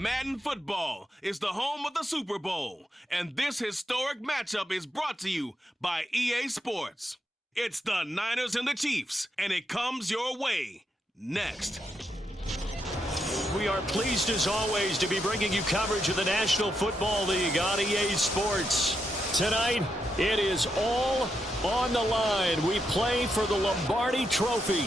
Madden football is the home of the Super Bowl, and this historic matchup is brought to you by EA Sports. It's the Niners and the Chiefs, and it comes your way next. We are pleased, as always, to be bringing you coverage of the National Football League on EA Sports. Tonight, it is all on the line. We play for the Lombardi Trophy,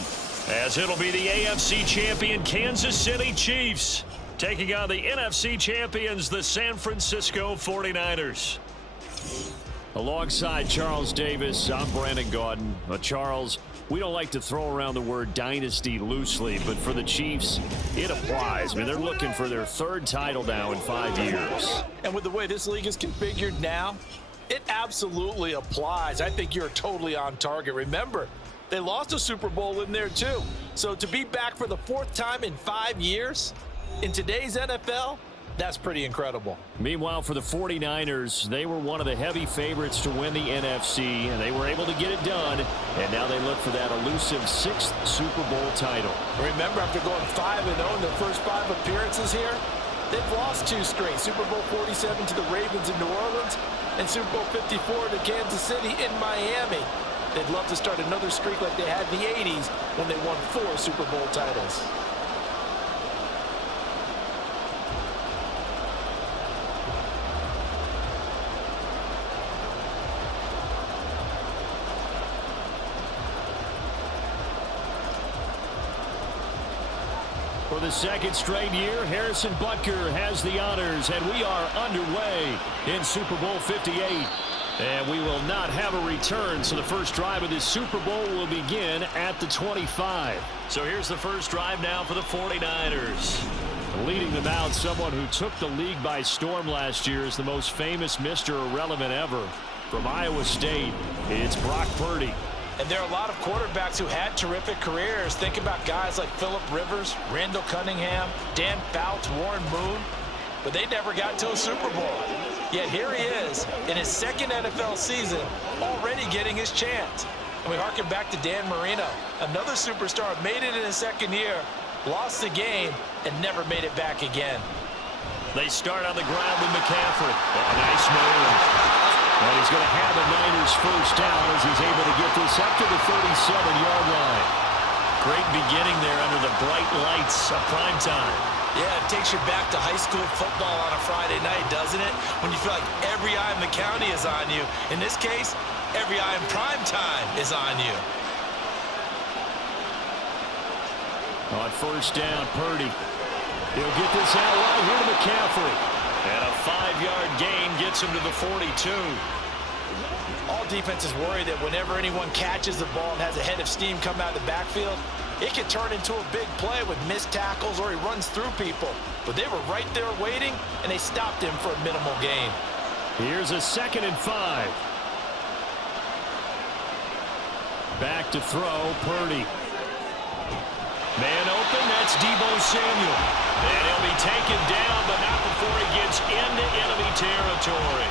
as it'll be the AFC champion Kansas City Chiefs taking on the NFC champions, the San Francisco 49ers. Alongside Charles Davis, I'm Brandon Gaudin. Charles, we don't like to throw around the word dynasty loosely, but for the Chiefs, it applies. I mean, they're looking for their third title now in 5 years. And with the way this league is configured now, it absolutely applies. I think you're totally on target. Remember, they lost a Super Bowl in there too. So to be back for the fourth time in 5 years in today's NFL, that's pretty incredible. Meanwhile, for the 49ers, they were one of the heavy favorites to win the NFC, and they were able to get it done, and now they look for that elusive sixth Super Bowl title. Remember, after going 5-0 in their first 5 appearances here, they've lost 2 straight. Super Bowl 47 to the Ravens in New Orleans, and Super Bowl 54 to Kansas City in Miami. They'd love to start another streak like they had in the 80s when they won 4 Super Bowl titles. For the second straight year, Harrison Butker has the honors, and we are underway in Super Bowl 58. And we will not have a return, so the first drive of this Super Bowl will begin at the 25. So here's the first drive now for the 49ers. Leading them out, someone who took the league by storm last year is the most famous Mr. Irrelevant ever. From Iowa State, it's Brock Purdy. And there are a lot of quarterbacks who had terrific careers. Think about guys like Phillip Rivers, Randall Cunningham, Dan Fouts, Warren Moon. But they never got to a Super Bowl. Yet here he is in his second NFL season, already getting his chance. And we harken back to Dan Marino, another superstar, made it in his second year, lost the game, and never made it back again. They start on the ground with McCaffrey. Oh, nice move. And he's going to have the Niners first down as he's able to get this up to the 37-yard line. Great beginning there under the bright lights of prime time. Yeah, it takes you back to high school football on a Friday night, doesn't it? When you feel like every eye in the county is on you. In this case, every eye in prime time is on you. On first down, Purdy. He'll get this out right here to McCaffrey. And a 5-yard gain gets him to the 42. All defenses worry that whenever anyone catches the ball and has a head of steam come out of the backfield, it can turn into a big play with missed tackles or he runs through people. But they were right there waiting, and they stopped him for a minimal gain. Here's a 2nd and 5. Back to throw, Purdy. Man open, that's Deebo Samuel. And he'll be taken down, but not before he gets into enemy territory.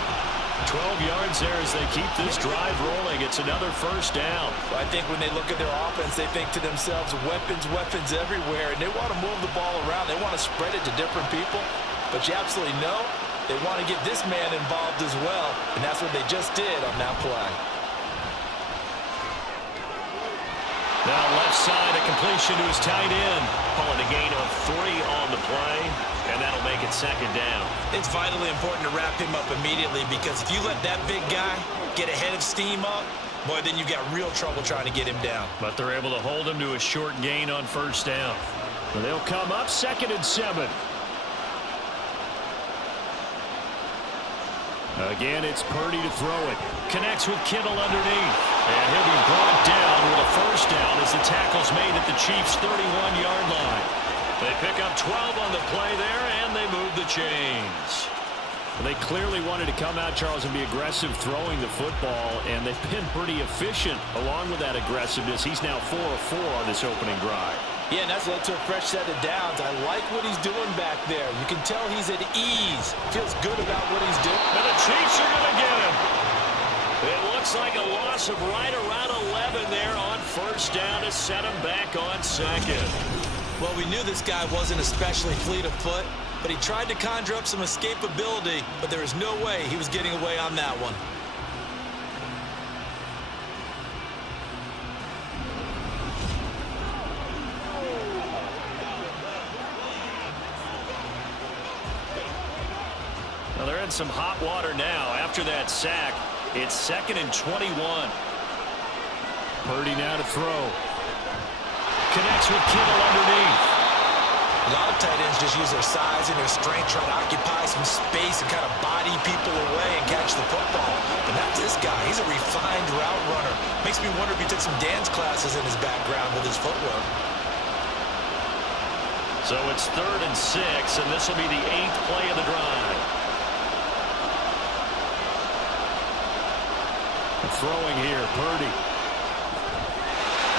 12 yards there as they keep this drive rolling. It's another first down. Well, I think when they look at their offense, they think to themselves, weapons everywhere, and they want to move the ball around. They want to spread it to different people, but you absolutely know they want to get this man involved as well, and that's what they just did on that play. Now left side, a completion to his tight end. Calling a gain of 3 on the play, and that'll make it 2nd down. It's vitally important to wrap him up immediately, because if you let that big guy get a head of steam up, boy, then you've got real trouble trying to get him down. But they're able to hold him to a short gain on first down. Well, they'll come up 2nd and 7. Again, it's Purdy to throw it. Connects with Kittle underneath. And he'll be brought down with a first down as the tackle's made at the Chiefs' 31-yard line. They pick up 12 on the play there, and they move the chains. Well, they clearly wanted to come out, Charles, and be aggressive throwing the football, and they've been pretty efficient along with that aggressiveness. He's now 4 of 4 on this opening drive. Yeah, and that's led to a fresh set of downs. I like what he's doing back there. You can tell he's at ease. Feels good about what he's doing. And the Chiefs are going to get him. It looks like a loss of right around 11 there on first down to set him back on 2nd. Well, we knew this guy wasn't especially fleet of foot, but he tried to conjure up some escapability, but there was no way he was getting away on that one. Well, they're in some hot water now after that sack. It's 2nd and 21. Purdy now to throw. Connects with Kittle underneath. A lot of tight ends just use their size and their strength, try to occupy some space and kind of body people away and catch the football. But not this guy. He's a refined route runner. Makes me wonder if he took some dance classes in his background with his footwork. So it's 3rd and 6, and this will be the 8th play of the drive. Throwing here, Purdy.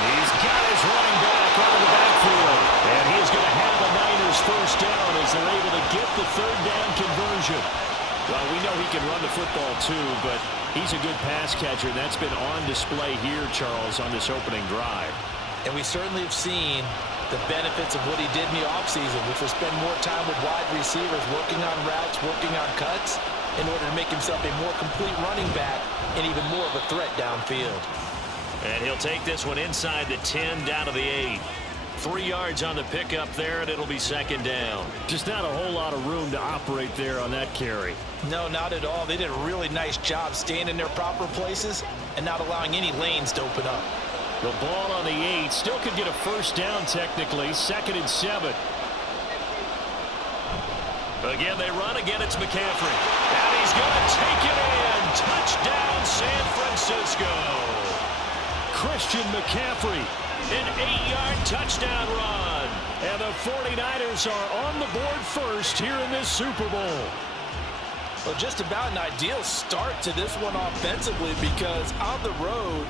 He's got his running back out of the backfield. And he's going to have the Niners first down as they're able to get the 3rd down conversion. Well, we know he can run the football too, but he's a good pass catcher. That's been on display here, Charles, on this opening drive. And we certainly have seen the benefits of what he did in the offseason, which was spend more time with wide receivers, working on routes, working on cuts, in order to make himself a more complete running back and even more of a threat downfield. And he'll take this one inside the 10 down to the 8. 3 yards on the pickup there, and it'll be 2nd down. Just not a whole lot of room to operate there on that carry. No, not at all. They did a really nice job staying in their proper places and not allowing any lanes to open up. The ball on the 8 still could get a first down technically. 2nd and 7. Again, they run. Again, it's McCaffrey. And he's going to take it in. Touchdown, San Francisco. Christian McCaffrey, an 8-yard touchdown run. And the 49ers are on the board first here in this Super Bowl. Well, just about an ideal start to this one offensively, because on the road,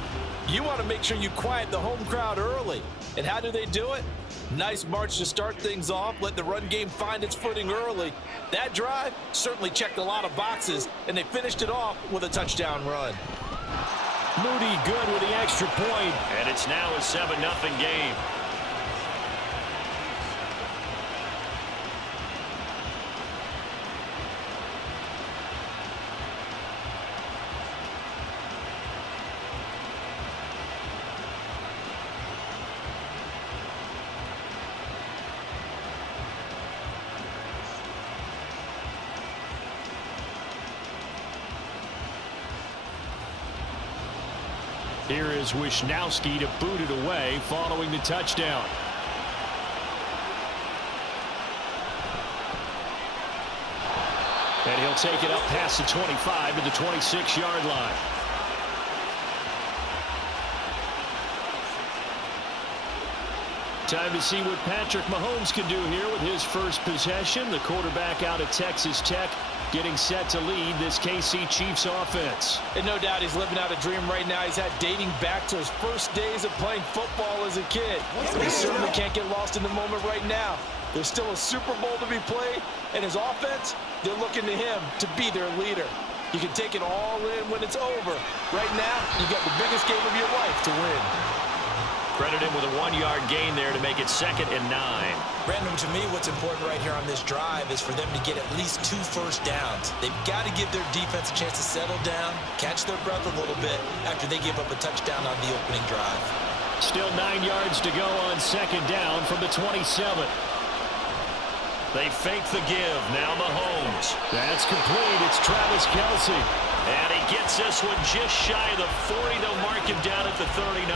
you want to make sure you quiet the home crowd early. And how do they do it? Nice march to start things off. Let the run game find its footing early. That drive certainly checked a lot of boxes, and they finished it off with a touchdown run. Moody good with the extra point, and it's now a 7-0 game. Here is Wisnowski to boot it away following the touchdown. And he'll take it up past the 25 to the 26-yard line. Time to see what Patrick Mahomes can do here with his first possession. The quarterback out of Texas Tech getting set to lead this KC Chiefs offense. And no doubt he's living out a dream right now. He's had dating back to his first days of playing football as a kid. He certainly can't get lost in the moment right now. There's still a Super Bowl to be played, and his offense, they're looking to him to be their leader. You can take it all in when it's over. Right now, you got the biggest game of your life to win. Credit him with a 1-yard gain there to make it 2nd and 9. Brandon, to me, what's important right here on this drive is for them to get at least 2 first downs. They've got to give their defense a chance to settle down, catch their breath a little bit after they give up a touchdown on the opening drive. Still 9 yards to go on 2nd down from the 27. They fake the give. Now Mahomes. That's complete. It's Travis Kelce. And he gets this one just shy of the 40. They'll mark him down at the 39.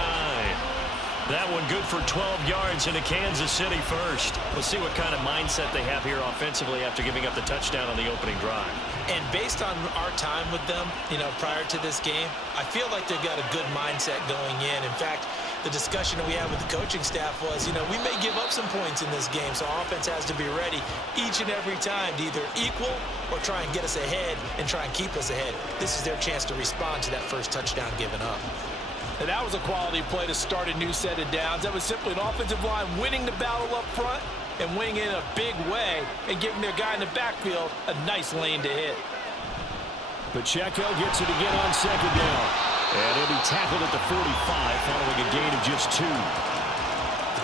That one good for 12 yards into Kansas City first. We'll see what kind of mindset they have here offensively after giving up the touchdown on the opening drive. And based on our time with them, prior to this game, I feel like they've got a good mindset going in. In fact, the discussion that we had with the coaching staff was, we may give up some points in this game, so offense has to be ready each and every time to either equal or try and get us ahead and try and keep us ahead. This is their chance to respond to that first touchdown given up. And that was a quality play to start a new set of downs. That was simply an offensive line winning the battle up front and winning in a big way and giving their guy in the backfield a nice lane to hit. Pacheco gets it again on 2nd down. And he'll be tackled at the 45 following a gain of just 2.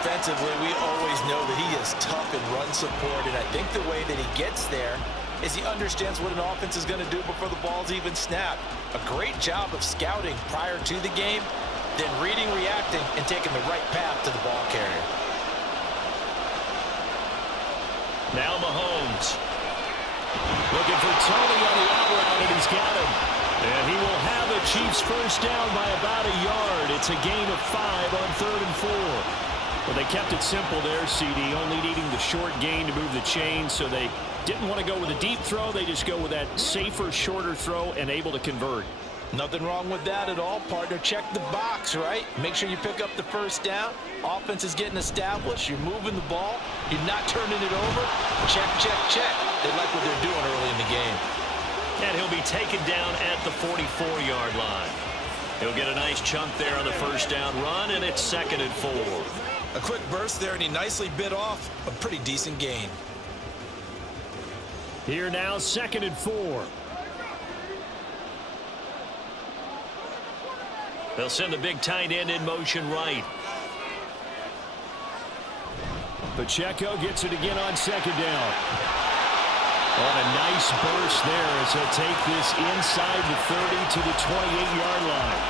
Defensively, we always know that he is tough in run support, and I think the way that he gets there is he understands what an offense is going to do before the ball's even snapped. A great job of scouting prior to the game, then reading, reacting, and taking the right path to the ball carrier. Now Mahomes. Looking for Tony on the out route, and he's got him. And he will have a Chiefs first down by about a yard. It's a gain of 5 on 3rd and 4. Well, they kept it simple there, CD, only needing the short gain to move the chain, so they didn't want to go with a deep throw. They just go with that safer, shorter throw and able to convert. Nothing wrong with that at all, partner. Check the box, right? Make sure you pick up the first down. Offense is getting established. You're moving the ball. You're not turning it over. Check, check, check. They like what they're doing early in the game. And he'll be taken down at the 44-yard line. He'll get a nice chunk there on the first down run, and it's 2nd and 4. A quick burst there, and he nicely bit off a pretty decent gain. Here now, 2nd and 4. They'll send the big tight end in motion right. Pacheco gets it again on 2nd down. On a nice burst there as he'll take this inside the 30 to the 28-yard line.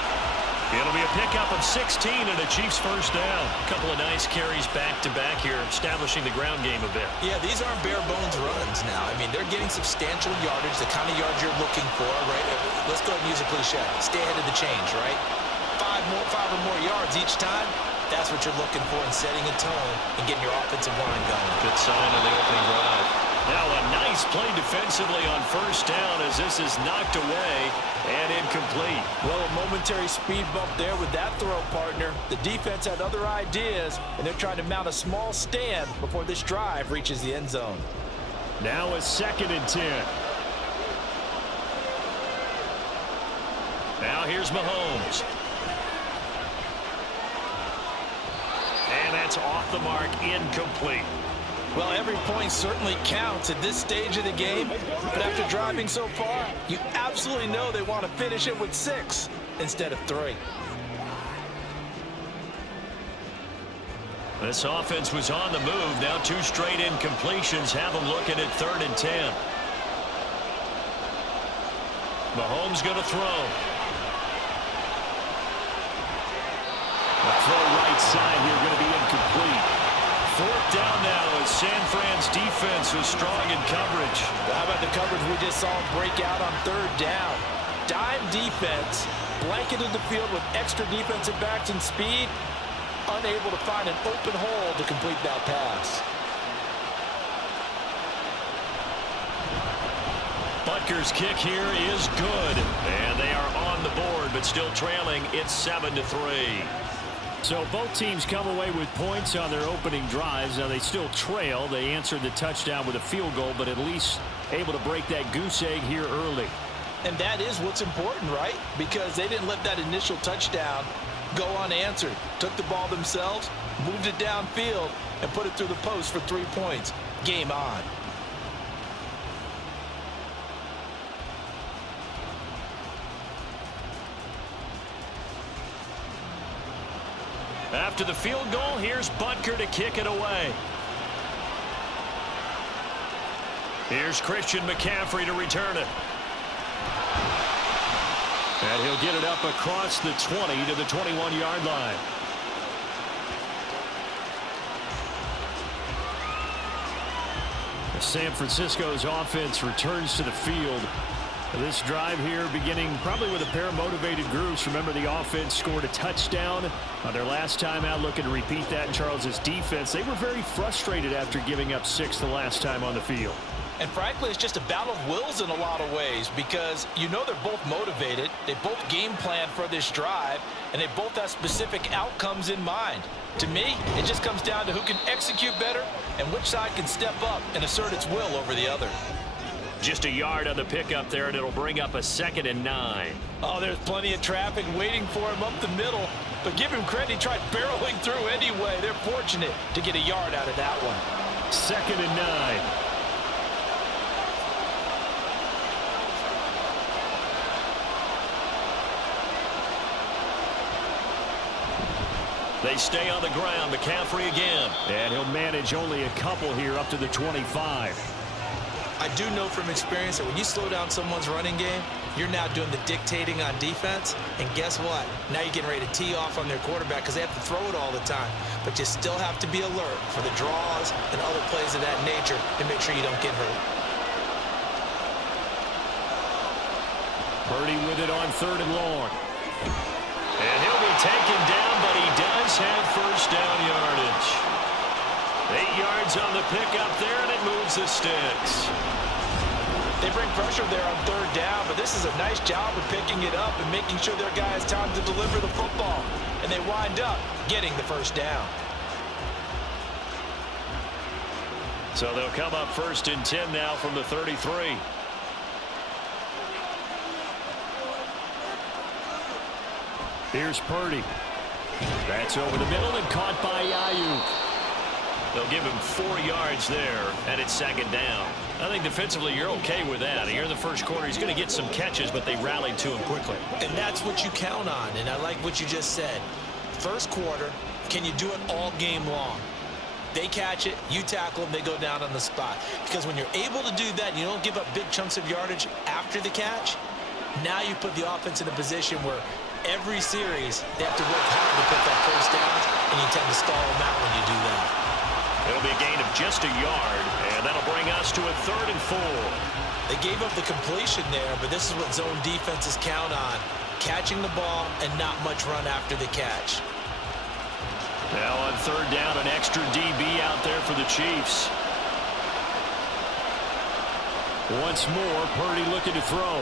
It'll be a pickup of 16 and a Chiefs first down. A couple of nice carries back-to-back here, establishing the ground game a bit. Yeah, these aren't bare-bones runs now. I mean, they're getting substantial yardage, the kind of yards you're looking for, right? Let's go ahead and use a cliche. Stay ahead of the change, right? 5 or more yards each time. That's what you're looking for in setting a tone and getting your offensive line going. Good sign on the opening drive. Now a nice play defensively on first down as this is knocked away and incomplete. Well, a momentary speed bump there with that throw, partner. The defense had other ideas, and they're trying to mount a small stand before this drive reaches the end zone. Now a 2nd and 10. Now here's Mahomes. And that's off the mark, incomplete. Well, every point certainly counts at this stage of the game, but after driving so far, you absolutely know they want to finish it with 6 instead of 3. This offense was on the move. Now 2 straight incompletions have them looking at 3rd and 10. Mahomes going to throw. A throw right side here going to be incomplete. 4th down now as San Fran's defense was strong in coverage. How about the coverage we just saw break out on 3rd down? Dime defense, blanketed the field with extra defensive backs and speed, unable to find an open hole to complete that pass. Butker's kick here is good, and they are on the board, but still trailing. It's 7-3. So both teams come away with points on their opening drives. Now they still trail. They answered the touchdown with a field goal, but at least able to break that goose egg here early. And that is what's important, right? Because they didn't let that initial touchdown go unanswered. Took the ball themselves, moved it downfield, and put it through the post for 3 points. Game on. After the field goal, here's Butker to kick it away. Here's Christian McCaffrey to return it. And he'll get it up across the 20 to the 21-yard line. San Francisco's offense returns to the field. This drive here beginning probably with a pair of motivated groups. Remember, the offense scored a touchdown on their last time out. Looking to repeat that in Charles's defense. They were very frustrated after giving up 6 the last time on the field. And frankly, it's just a battle of wills in a lot of ways because you know they're both motivated. They both game plan for this drive, and they both have specific outcomes in mind. To me, it just comes down to who can execute better and which side can step up and assert its will over the other. Just a yard on the pickup there, and it'll bring up a 2nd and 9. Oh, there's plenty of traffic waiting for him up the middle. But give him credit, he tried barreling through anyway. They're fortunate to get a yard out of that one. 2nd and 9. They stay on the ground. McCaffrey again. And he'll manage only a couple here up to the 25. I do know from experience that when you slow down someone's running game, you're now doing the dictating on defense. And guess what? Now you're getting ready to tee off on their quarterback because they have to throw it all the time. But you still have to be alert for the draws and other plays of that nature and make sure you don't get hurt. Purdy with it on 3rd and long. And he'll be taken down, but he does have first down yardage. 8 yards on the pickup there, and it moves the sticks. They bring pressure there on 3rd down, but this is a nice job of picking it up and making sure their guy has time to deliver the football. And they wind up getting the first down. So they'll come up 1st and 10 now from the 33. Here's Purdy. That's over the middle and caught by Ayuk. They'll give him 4 yards there, and it's 2nd down. I think defensively you're okay with that. Here in the first quarter, he's going to get some catches, but they rallied to him quickly. And that's what you count on, and I like what you just said. First quarter, can you do it all game long? They catch it, you tackle them, they go down on the spot. Because when you're able to do that, you don't give up big chunks of yardage after the catch, now you put the offense in a position where every series they have to work hard to put that first down, and you tend to stall them out when you do that. It'll be a gain of just a yard, and that'll bring us to a 3rd and 4. They gave up the completion there, but this is what zone defenses count on. Catching the ball and not much run after the catch. Now on 3rd down, an extra DB out there for the Chiefs. Once more, Purdy looking to throw.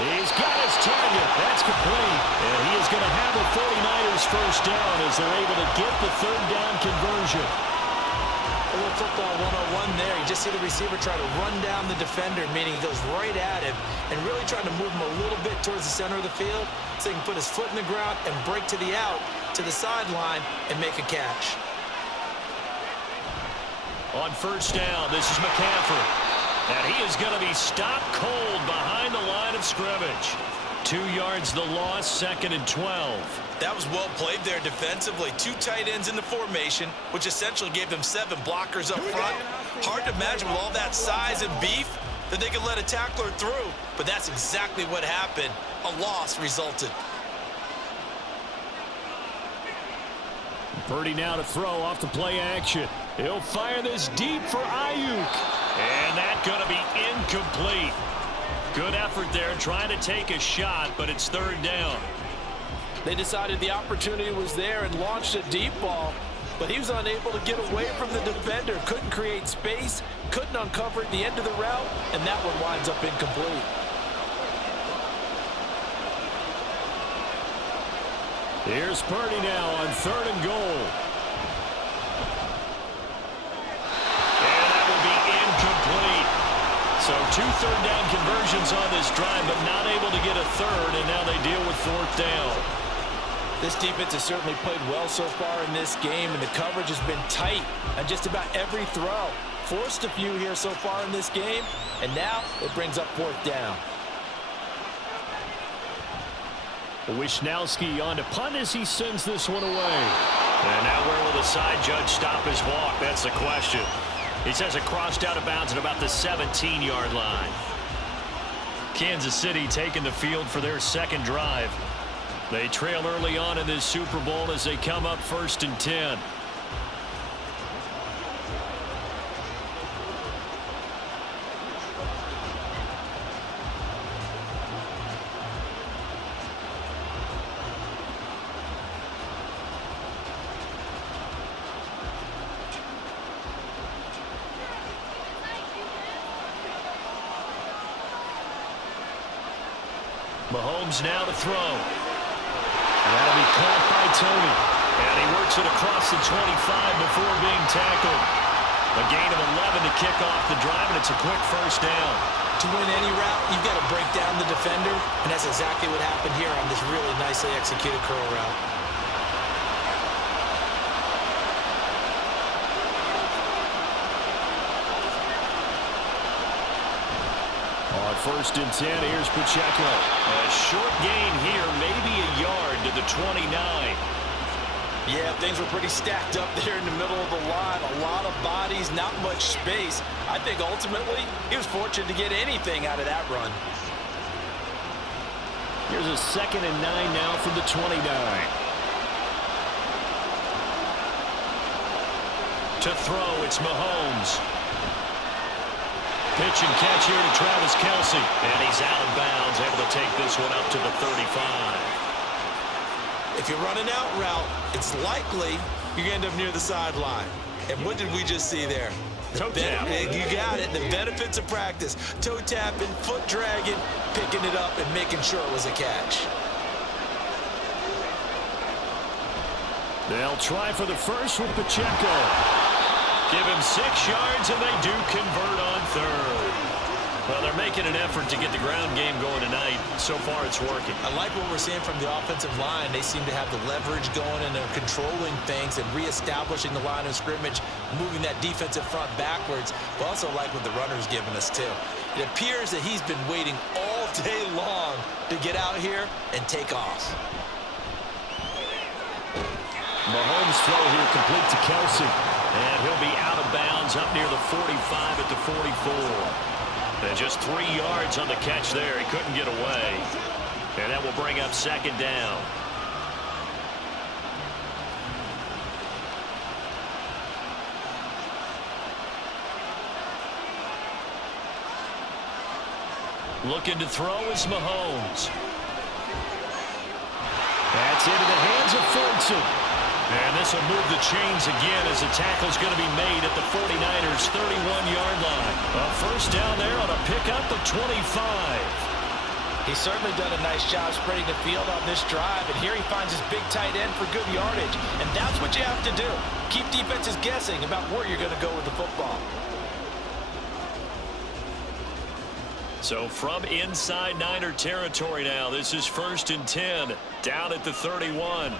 He's got his target. That's complete. And he is going to have the 49ers first down as they're able to get the 3rd down conversion. A little football 101 there. You just see the receiver try to run down the defender, meaning he goes right at him and really trying to move him a little bit towards the center of the field so he can put his foot in the ground and break to the out, to the sideline, and make a catch. On 1st down, this is McCaffrey. And he is going to be stopped cold behind the line of scrimmage. 2 yards the loss, 2nd and 12. That was well played there defensively. 2 tight ends in the formation, which essentially gave them 7 blockers up front. Hard to imagine with all that size and beef that they could let a tackler through. But that's exactly what happened. A loss resulted. Purdy now to throw off the play action. He'll fire this deep for Ayuk. And that's going to be incomplete. Good effort there trying to take a shot, but it's 3rd down. They decided the opportunity was there and launched a deep ball, but he was unable to get away from the defender. Couldn't create space, couldn't uncover at the end of the route, and that one winds up incomplete. Here's Purdy now on 3rd and goal. So 2 3rd down conversions on this drive, but not able to get a 3rd, and now they deal with 4th down. This defense has certainly played well so far in this game, and the coverage has been tight on just about every throw. Forced a few here so far in this game, and now it brings up 4th down. Wisnowski on to punt as he sends this one away. And now where will the side judge stop his walk? That's the question. He says it crossed out of bounds at about the 17-yard line. Kansas City taking the field for their 2nd drive. They trail early on in this Super Bowl as they come up 1st and 10. Mahomes now to throw. That'll be caught by Tony. And he works it across the 25 before being tackled. A gain of 11 to kick off the drive, and it's a quick first down. To win any route, you've got to break down the defender, and that's exactly what happened here on this really nicely executed curl route. On 1st and 10, here's Pacheco. A short gain here, maybe a yard to the 29. Yeah, things were pretty stacked up there in the middle of the line. A lot of bodies, not much space. I think ultimately he was fortunate to get anything out of that run. Here's a 2nd and 9 now from the 29. To throw, it's Mahomes. Pitch and catch here to Travis Kelce. And he's out of bounds, able to take this one up to the 35. If you run an out route, it's likely you're going to end up near the sideline. And what did we just see there? Toe tap. You got it. The benefits of practice. Toe tapping, foot dragging, picking it up, and making sure it was a catch. They'll try for the first with Pacheco. Give him 6 yards, and they do convert on 3rd. Well, they're making an effort to get the ground game going tonight. So far, it's working. I like what we're seeing from the offensive line. They seem to have the leverage going, and they're controlling things and reestablishing the line of scrimmage, moving that defensive front backwards. But also like what the runner's giving us, too. It appears that he's been waiting all day long to get out here and take off. Mahomes' throw here complete to Kelce. And he'll be out of bounds up near the 45 at the 44. And just 3 yards on the catch there. He couldn't get away. And that will bring up 2nd down. Looking to throw is Mahomes. That's into the hands of Fortson. And this will move the chains again as the tackle's going to be made at the 49ers' 31-yard line. A first down there on a pickup of 25. He's certainly done a nice job spreading the field on this drive, and here he finds his big tight end for good yardage. And that's what you have to do. Keep defenses guessing about where you're going to go with the football. So from inside Niner territory now, this is 1st and 10, down at the 31.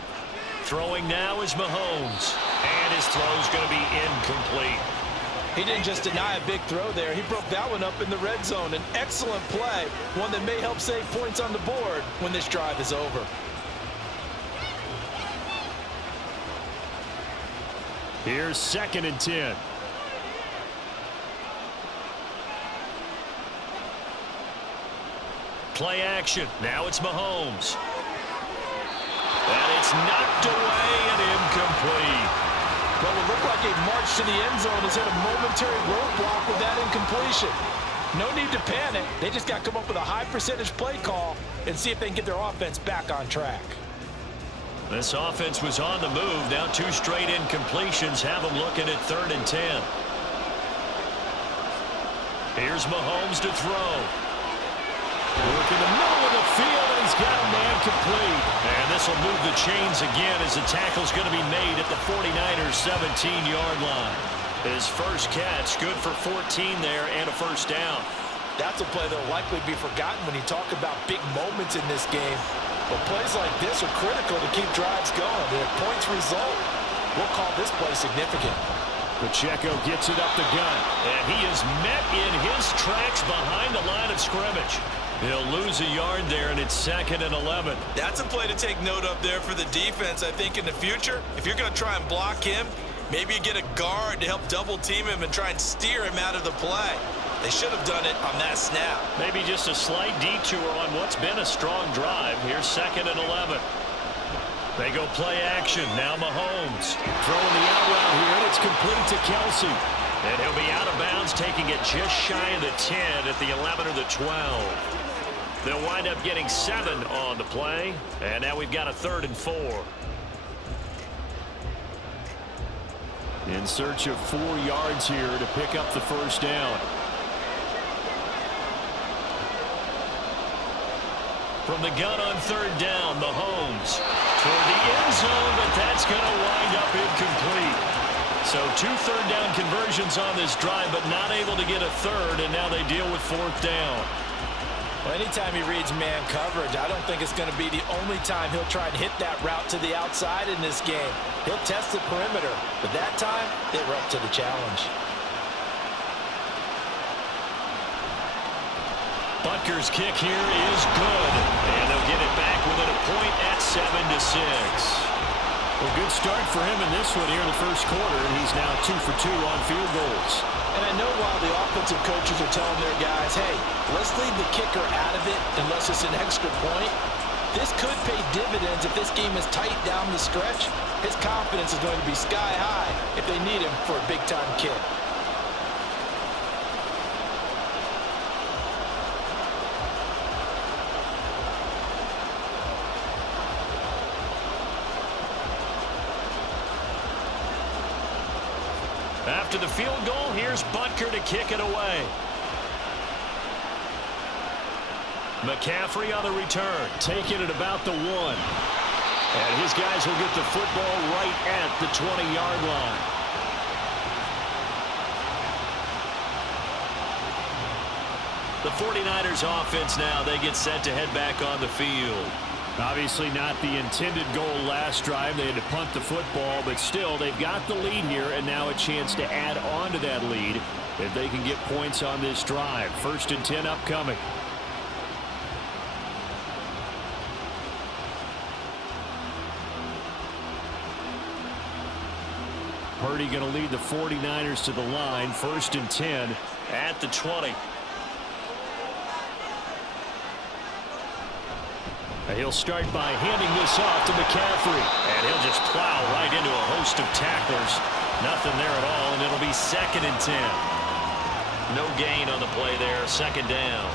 Throwing now is Mahomes, and his throw's going to be incomplete. He didn't just deny a big throw there. He broke that one up in the red zone. An excellent play, one that may help save points on the board when this drive is over. Here's 2nd and 10. Play action. Now it's Mahomes. And it's knocked away and incomplete. Well, it looked like a march to the end zone has hit a momentary roadblock with that incompletion. No need to panic. They just got to come up with a high percentage play call and see if they can get their offense back on track. This offense was on the move. Now 2 straight incompletions have them looking at 3rd and 10. Here's Mahomes to throw. Look in the middle of the field, and he's got a man complete. And this will move the chains again as the tackle's going to be made at the 49ers' 17-yard line. His first catch, good for 14 there and a first down. That's a play that will likely be forgotten when you talk about big moments in this game. But plays like this are critical to keep drives going. And if points result, we'll call this play significant. Pacheco gets it up the gun, and he is met in his tracks behind the line of scrimmage. He'll lose a yard there, and it's 2nd and 11. That's a play to take note of there for the defense. I think in the future, if you're going to try and block him, maybe you get a guard to help double team him and try and steer him out of the play. They should have done it on that snap. Maybe just a slight detour on what's been a strong drive. Here's 2nd and 11. They go play action. Now Mahomes throwing the out route here, and it's complete to Kelce. And he'll be out of bounds, taking it just shy of the 10 at the 11 or the 12. They'll wind up getting 7 on the play, and now we've got a 3rd and 4. In search of 4 yards here to pick up the first down. From the gun on 3rd down, Mahomes toward the end zone, but that's going to wind up incomplete. So 2 third-down conversions on this drive, but not able to get a 3rd, and now they deal with 4th down. Well, anytime he reads man coverage, I don't think it's going to be the only time he'll try and hit that route to the outside in this game. He'll test the perimeter, but that time, they were up to the challenge. Butker's kick here is good, and they'll get it back within a point at 7-6. Well, good start for him in this one here in the first quarter, and he's now 2 for 2 on field goals. And I know while the offensive coaches are telling their guys, hey, let's leave the kicker out of it unless it's an extra point, this could pay dividends if this game is tight down the stretch. His confidence is going to be sky high if they need him for a big-time kick. After the field goal, here's Butker to kick it away. McCaffrey on the return, taking it about the 1. And his guys will get the football right at the 20-yard line. The 49ers offense now, they get set to head back on the field. Obviously not the intended goal last drive. They had to punt the football, but still, they've got the lead here, and now a chance to add on to that lead if they can get points on this drive. 1st and 10 upcoming. Purdy going to lead the 49ers to the line. 1st and 10 at the 20. He'll start by handing this off to McCaffrey. And he'll just plow right into a host of tacklers. Nothing there at all, and it'll be 2nd and 10. No gain on the play there. 2nd down.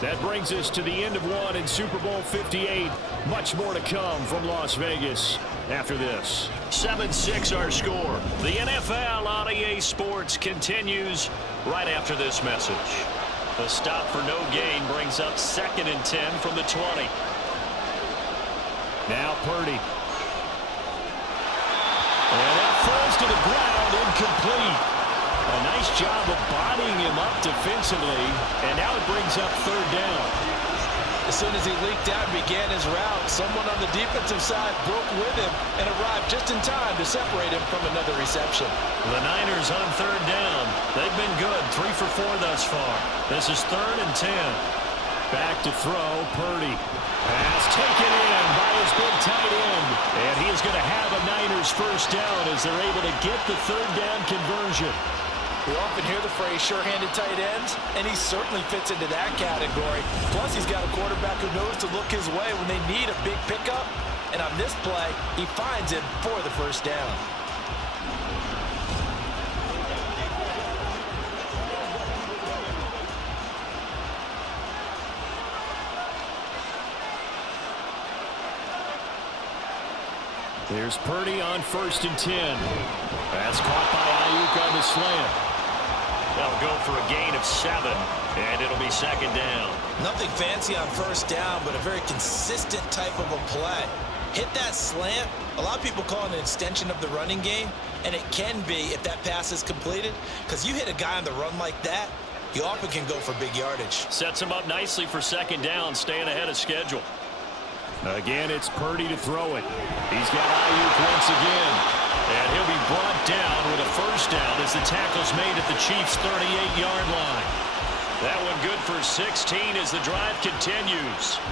That brings us to the end of one in Super Bowl 58. Much more to come from Las Vegas after this. 7-6 our score. The NFL on EA Sports continues right after this message. The stop for no gain brings up 2nd and 10 from the 20. Now Purdy. And that falls to the ground, incomplete. A nice job of bodying him up defensively, and now it brings up 3rd down. As soon as he leaked out and began his route, someone on the defensive side broke with him and arrived just in time to separate him from another reception. The Niners on 3rd down. They've been good, 3 for 4 thus far. This is 3rd and 10. Back to throw, Purdy. Pass taken in by his big tight end. And he is going to have a Niners 1st down as they're able to get the 3rd down conversion. We often hear the phrase sure-handed tight ends, and he certainly fits into that category. Plus, he's got a quarterback who knows to look his way when they need a big pickup. And on this play, he finds him for the 1st down. There's Purdy on 1st and 10. That's caught by Ayuk on the slant. They'll go for a gain of 7, and it'll be 2nd down. Nothing fancy on 1st down, but a very consistent type of a play. Hit that slant. A lot of people call it an extension of the running game, and it can be if that pass is completed, because you hit a guy on the run like that, you often can go for big yardage. Sets him up nicely for 2nd down, staying ahead of schedule. Again, it's Purdy to throw it. He's got Ayuk once again. And he'll be brought down with a 1st down as the tackle's made at the Chiefs' 38-yard line. That one good for 16 as the drive continues.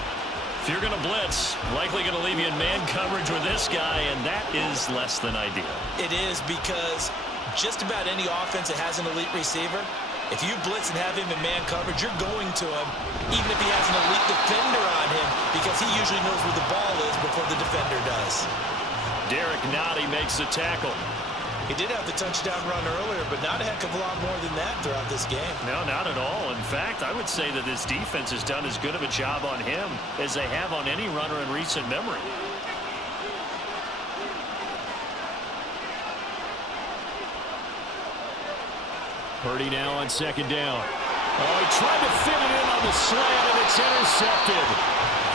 If you're going to blitz, likely going to leave you in man coverage with this guy, and that is less than ideal. It is, because just about any offense that has an elite receiver, if you blitz and have him in man coverage, you're going to him, even if he has an elite defender on him, because he usually knows where the ball is before the defender does. Derek Nottie makes the tackle. He did have the touchdown run earlier, but not a heck of a lot more than that throughout this game. No, not at all. In fact, I would say that this defense has done as good of a job on him as they have on any runner in recent memory. Purdy now on 2nd down. Oh, he tried to fit it in on the slant, and it's intercepted.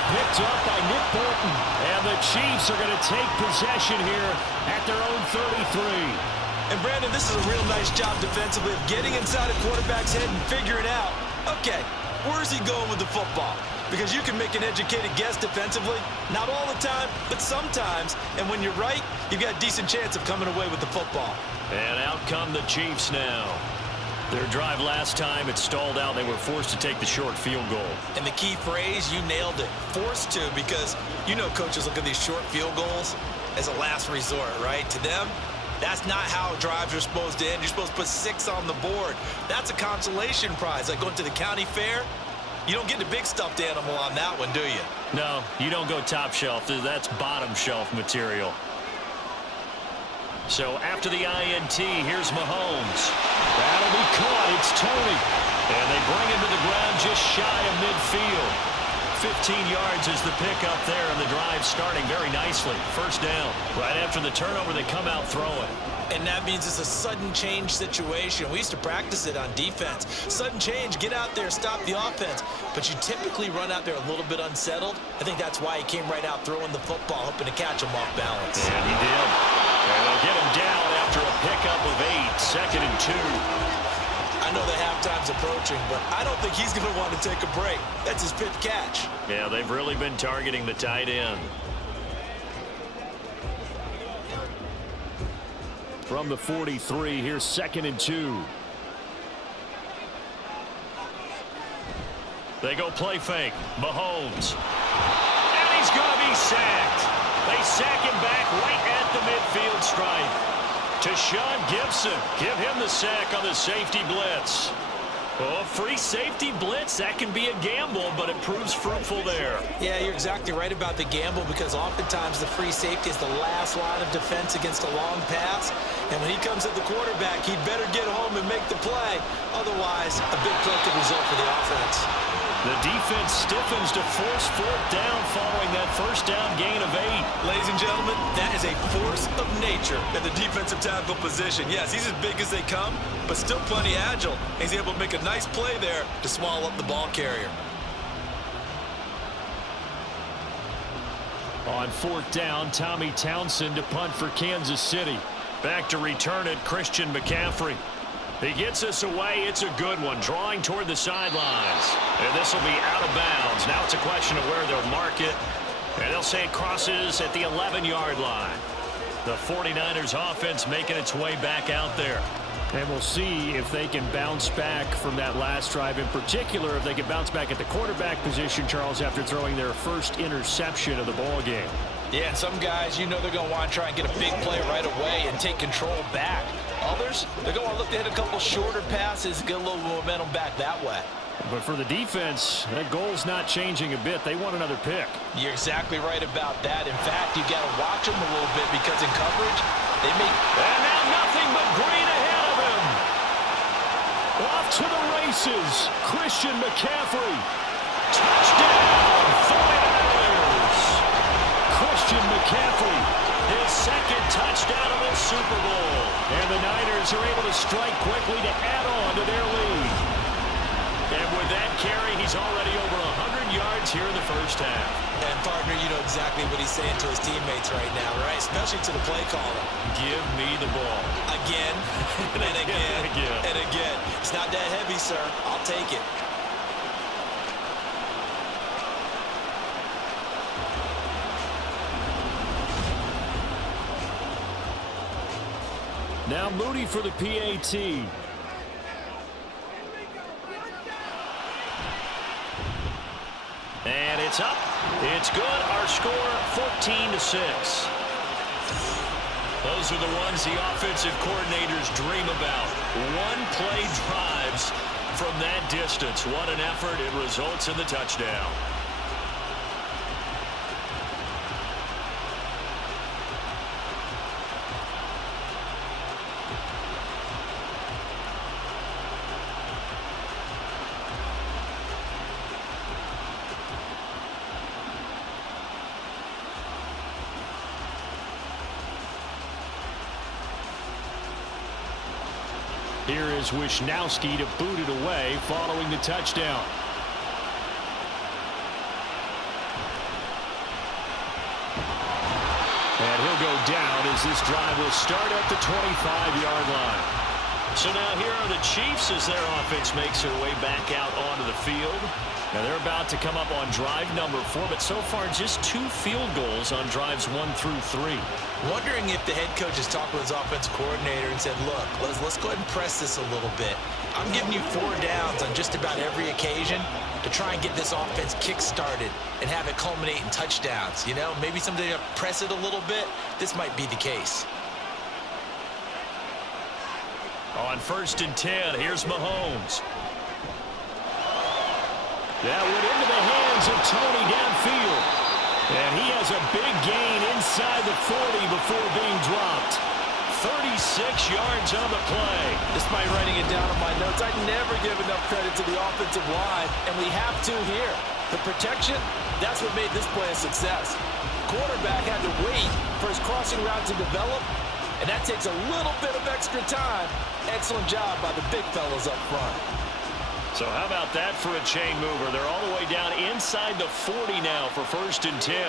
Picked up by Nick Bolton. And the Chiefs are going to take possession here at their own 33. And Brandon, this is a real nice job defensively of getting inside a quarterback's head and figuring out, okay, where's he going with the football? because you can make an educated guess defensively. Not all the time, but sometimes. And when you're right, you've got a decent chance of coming away with the football. And out come the Chiefs now. Their drive last time, it stalled out. They were forced to take the short field goal. And the key phrase, you nailed it. Forced to, because you know coaches look at these short field goals as a last resort, right? To them, that's not how drives are supposed to end. You're supposed to put 6 on the board. That's a consolation prize. Like going to the county fair, you don't get the big stuffed animal on that one, do you? No, you don't go top shelf. That's bottom shelf material. So after the INT, here's Mahomes. That'll be caught. It's Tony. And they bring him to the ground just shy of midfield. 15 yards is the pickup there, and the drive starting very nicely. First down. Right after the turnover, they come out throwing. And that means it's a sudden change situation. We used to practice it on defense. Sudden change, get out there, stop the offense. But you typically run out there a little bit unsettled. I think that's why he came right out throwing the football, hoping to catch him off balance. And he did. And they'll get him down after a pickup of 8, 2nd and 2. I know the halftime's approaching, but I don't think he's going to want to take a break. That's his 5th catch. Yeah, they've really been targeting the tight end. From the 43, here's 2nd and 2. They go play fake. Mahomes. And he's going to be sacked. They sack him back right at the midfield stripe. To Sean Gibson. Give him the sack on the safety blitz. Oh, free safety blitz, that can be a gamble, but it proves fruitful there. Yeah, you're exactly right about the gamble, because oftentimes the free safety is the last line of defense against a long pass. And when he comes at the quarterback, he'd better get home and make the play. Otherwise, a big play could result for the offense. The defense stiffens to force 4th down following that first down gain of 8. Ladies and gentlemen, that is a force of nature in the defensive tackle position. Yes, he's as big as they come, but still plenty agile. He's able to make a nice play there to swallow up the ball carrier. On 4th down, Tommy Townsend to punt for Kansas City. Back to return it, Christian McCaffrey. He gets us away. It's a good one, drawing toward the sidelines. And this will be out of bounds. Now it's a question of where they'll mark it. And they'll say it crosses at the 11-yard line. The 49ers offense making its way back out there. And we'll see if they can bounce back from that last drive. In particular, if they can bounce back at the quarterback position, Charles, after throwing their first interception of the ball game. Yeah, and some guys, you know they're going to want to try and get a big play right away and take control back. Others, they're going to look to hit a couple shorter passes, get a little momentum back that way. But for the defense, that goal's not changing a bit. They want another pick. You're exactly right about that. In fact, you got to watch them a little bit, because in coverage, they make... And now nothing but green ahead of him. Off to the races, Christian McCaffrey. Touchdown, 49ers. Christian McCaffrey, his 2nd touchdown of the Super Bowl. And the Niners are able to strike quickly to add on to their lead. And with that carry, he's already over 100 yards here in the first half. And, partner, you know exactly what he's saying to his teammates right now, right? Especially to the play caller. Give me the ball. Again, and again, and again. It's not that heavy, sir. I'll take it. Now Moody for the PAT. And it's up. It's good. Our score, 14-6. Those are the ones the offensive coordinators dream about. One-play drives from that distance. What an effort. It results in the touchdown. Here is Wisnowski to boot it away following the touchdown. And he'll go down as this drive will start at the 25-yard line. So now here are the Chiefs as their offense makes their way back out onto the field. Now they're about to come up on drive number 4, but so far just 2 field goals on drives 1 through 3. Wondering if the head coach has talked with his offensive coordinator and said, look, let's go ahead and press this a little bit. I'm giving you 4 downs on just about every occasion to try and get this offense kick-started and have it culminate in touchdowns. You know, maybe someday to press it a little bit. This might be the case. On 1st and 10, here's Mahomes. That went into the hands of Tony downfield. And he has a big gain inside the 40 before being dropped. 36 yards on the play. Despite writing it down on my notes, I never give enough credit to the offensive line, and we have to here. The protection, that's what made this play a success. Quarterback had to wait for his crossing route to develop, and that takes a little bit of extra time. Excellent job by the big fellas up front. So how about that for a chain mover? They're all the way down inside the 40 now for 1st and 10.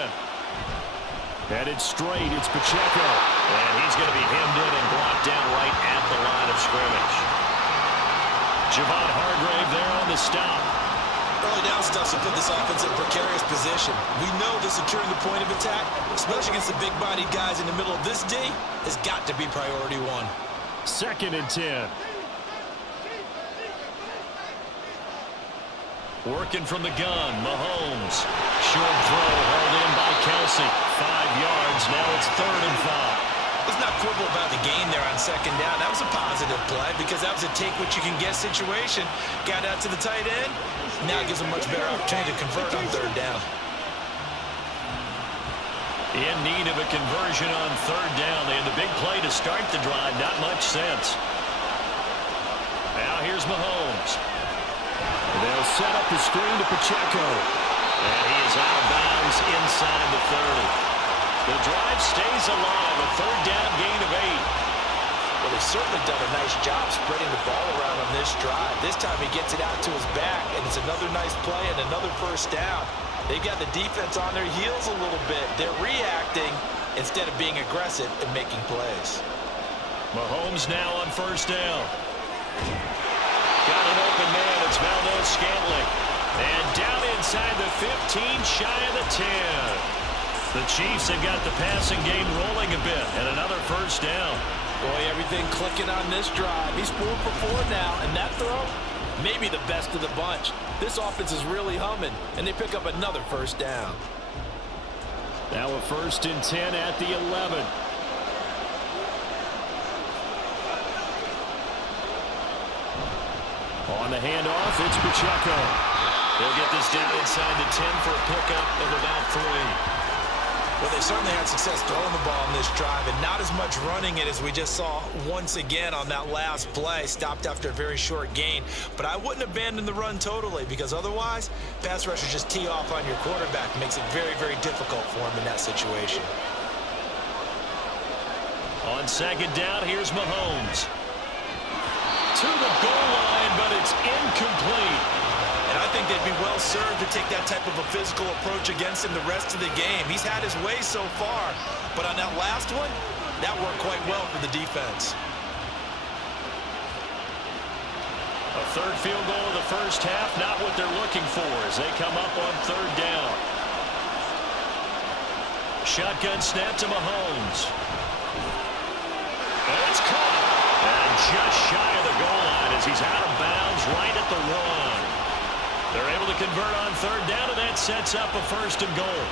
Headed straight, it's Pacheco. And he's going to be hemmed in and blocked down right at the line of scrimmage. Javon Hargrave there on the stop. Early down stuff will put this offense in a precarious position. We know that securing the point of attack, especially against the big-bodied guys in the middle of this D, has got to be priority 1. 2nd and 10. Working from the gun, Mahomes. Short throw hauled in by Kelsey. 5 yards, now it's 3rd and 5. Let's not quibble about the gain there on 2nd down. That was a positive play because that was a take-what-you-can-get situation. Got out to the tight end. Now it gives a much better opportunity to convert on 3rd down. In need of a conversion on 3rd down. They had the big play to start the drive. Not much sense. Now here's Mahomes. They'll set up the screen to Pacheco. And he is out of bounds inside the 30. The drive stays alive. A 3rd down gain of 8. Well, they've certainly done a nice job spreading the ball around on this drive. This time he gets it out to his back, and it's another nice play and another 1st down. They've got the defense on their heels a little bit. They're reacting instead of being aggressive and making plays. Mahomes now on 1st down. Got an open man. It's Valdez-Scantling. And down inside the 15, shy of the 10. The Chiefs have got the passing game rolling a bit. And another 1st down. Boy, everything clicking on this drive. He's 4 for 4 now. And that throw, maybe the best of the bunch. This offense is really humming. And they pick up another 1st down. Now a 1st and 10 at the 11. On the handoff, it's Pacheco. They'll get this down inside the 10 for a pickup of about 3. Well, they certainly had success throwing the ball on this drive, and not as much running it as we just saw once again on that last play. Stopped after a very short gain. But I wouldn't abandon the run totally, because otherwise, pass rushers just tee off on your quarterback. Makes it very, very difficult for him in that situation. On 2nd down, here's Mahomes. To the goal line, but it's incomplete. And I think they'd be well served to take that type of a physical approach against him the rest of the game. He's had his way so far, but on that last one, that worked quite well for the defense. A 3rd field goal of the 1st half, not what they're looking for as they come up on 3rd down. Shotgun snap to Mahomes. And it's caught. And just shy of the goal line as he's out of bounds right at the 1. They're able to convert on 3rd down, and that sets up a 1st and goal.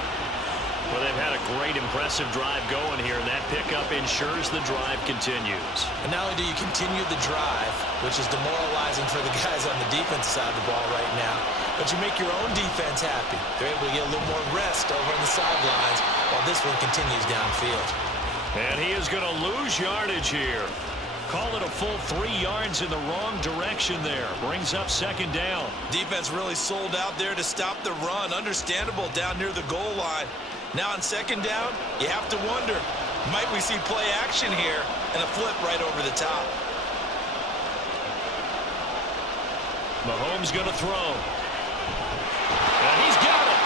Well, they've had a great, impressive drive going here, and that pickup ensures the drive continues. And not only do you continue the drive, which is demoralizing for the guys on the defensive side of the ball right now, but you make your own defense happy. They're able to get a little more rest over on the sidelines while this one continues downfield. And he is going to lose yardage here. Call it a full 3 yards in the wrong direction there. Brings up 2nd down. Defense really sold out there to stop the run. Understandable down near the goal line. Now on 2nd down, you have to wonder, might we see play action here and a flip right over the top? Mahomes going to throw. And he's got it.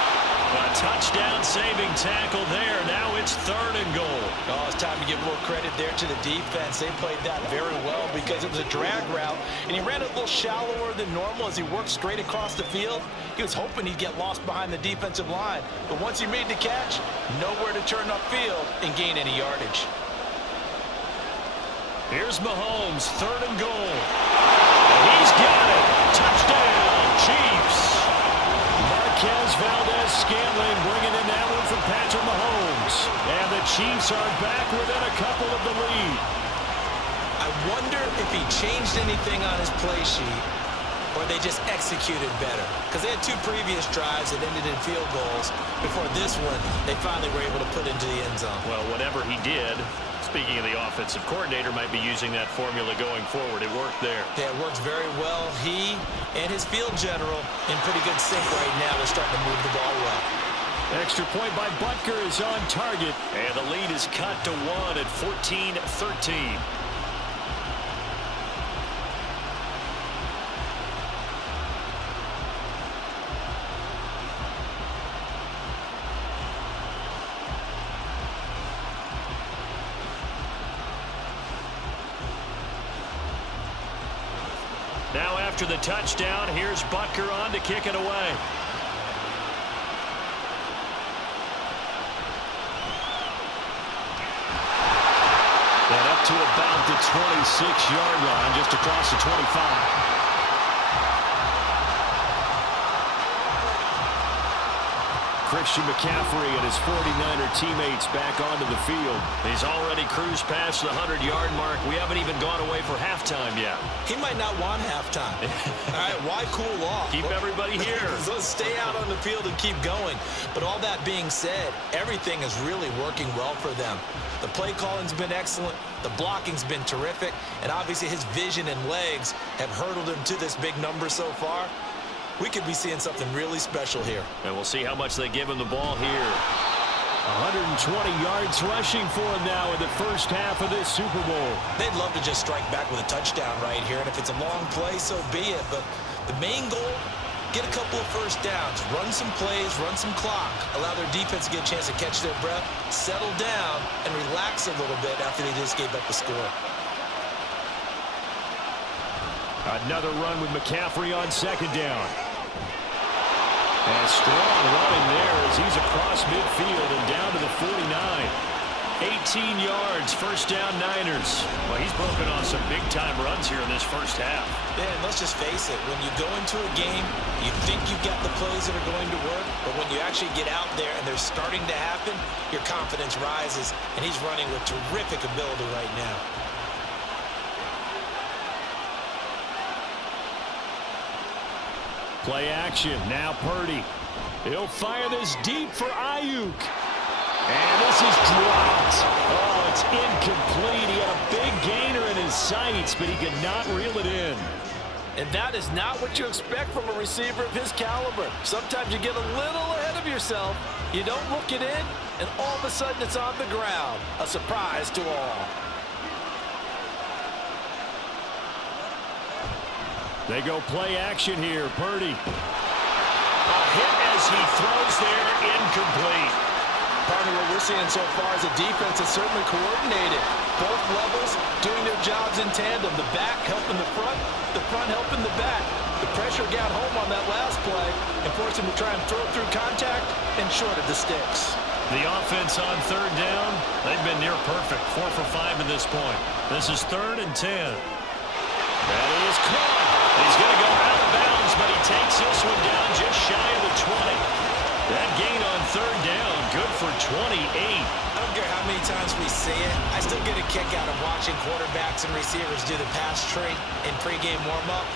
A touchdown-saving tackle there. Now it's 3rd and goal. Oh, it's time to give a little credit there to the defense. They played that very well because it was a drag route, and he ran a little shallower than normal as he worked straight across the field. He was hoping he'd get lost behind the defensive line, but once he made the catch, nowhere to turn upfield and gain any yardage. Here's Mahomes, 3rd and goal. He's got it. Touchdown, Chiefs. Marquez Valdez-Scantling bringing in that one for Patrick Mahomes. And the Chiefs are back within a couple of the lead. I wonder if he changed anything on his play sheet or they just executed better. Because they had 2 previous drives that ended in field goals. Before this one, they finally were able to put into the end zone. Well, whatever he did, speaking of the offensive coordinator, might be using that formula going forward. It worked there. Yeah, it works very well. He and his field general in pretty good sync right now. They're starting to move the ball well. Extra point by Butker is on target. And the lead is cut to 1 at 14-13. Now after the touchdown, here's Butker on to kick it away. And up to about the 26-yard line, just across the 25. Christian McCaffrey and his 49er teammates back onto the field. He's already cruised past the 100-yard mark. We haven't even gone away for halftime yet. He might not want halftime. All right, why cool off? Keep everybody here. Let's stay out on the field and keep going. But all that being said, everything is really working well for them. The play calling's been excellent. The blocking's been terrific. And obviously his vision and legs have hurdled him to this big number so far. We could be seeing something really special here. And we'll see how much they give him the ball here. 120 yards rushing for him now in the first half of this Super Bowl. They'd love to just strike back with a touchdown right here. And if it's a long play, so be it. But the main goal, get a couple of first downs, run some plays, run some clock, allow their defense to get a chance to catch their breath, settle down, and relax a little bit after they just gave up the score. Another run with McCaffrey on 2nd down. And strong running there as he's across midfield and down to the 49. 18 yards, first down Niners. Well, he's broken off some big-time runs here in this first half. Yeah, and let's just face it. When you go into a game, you think you've got the plays that are going to work, but when you actually get out there and they're starting to happen, your confidence rises, and he's running with terrific ability right now. Play action. Now Purdy. He'll fire this deep for Ayuk. And this is dropped. Oh, it's incomplete. He had a big gainer in his sights, but he could not reel it in. And that is not what you expect from a receiver of his caliber. Sometimes you get a little ahead of yourself. You don't look it in, and all of a sudden it's on the ground. A surprise to all. They go play action here. Purdy. A hit as he throws there, incomplete. Partner, what we're seeing so far is a defense that's certainly coordinated. Both levels doing their jobs in tandem. The back helping the front helping the back. The pressure got home on that last play and forced him to try and throw through contact and short of the sticks. The offense on 3rd down, they've been near perfect. 4 for 5 at this point. This is 3rd and 10. That is caught. He's going to go out of bounds, but he takes this one down just shy of the 20. That gain on 3rd down, good for 28. I don't care how many times we see it. I still get a kick out of watching quarterbacks and receivers do the pass tree in pregame warm-up.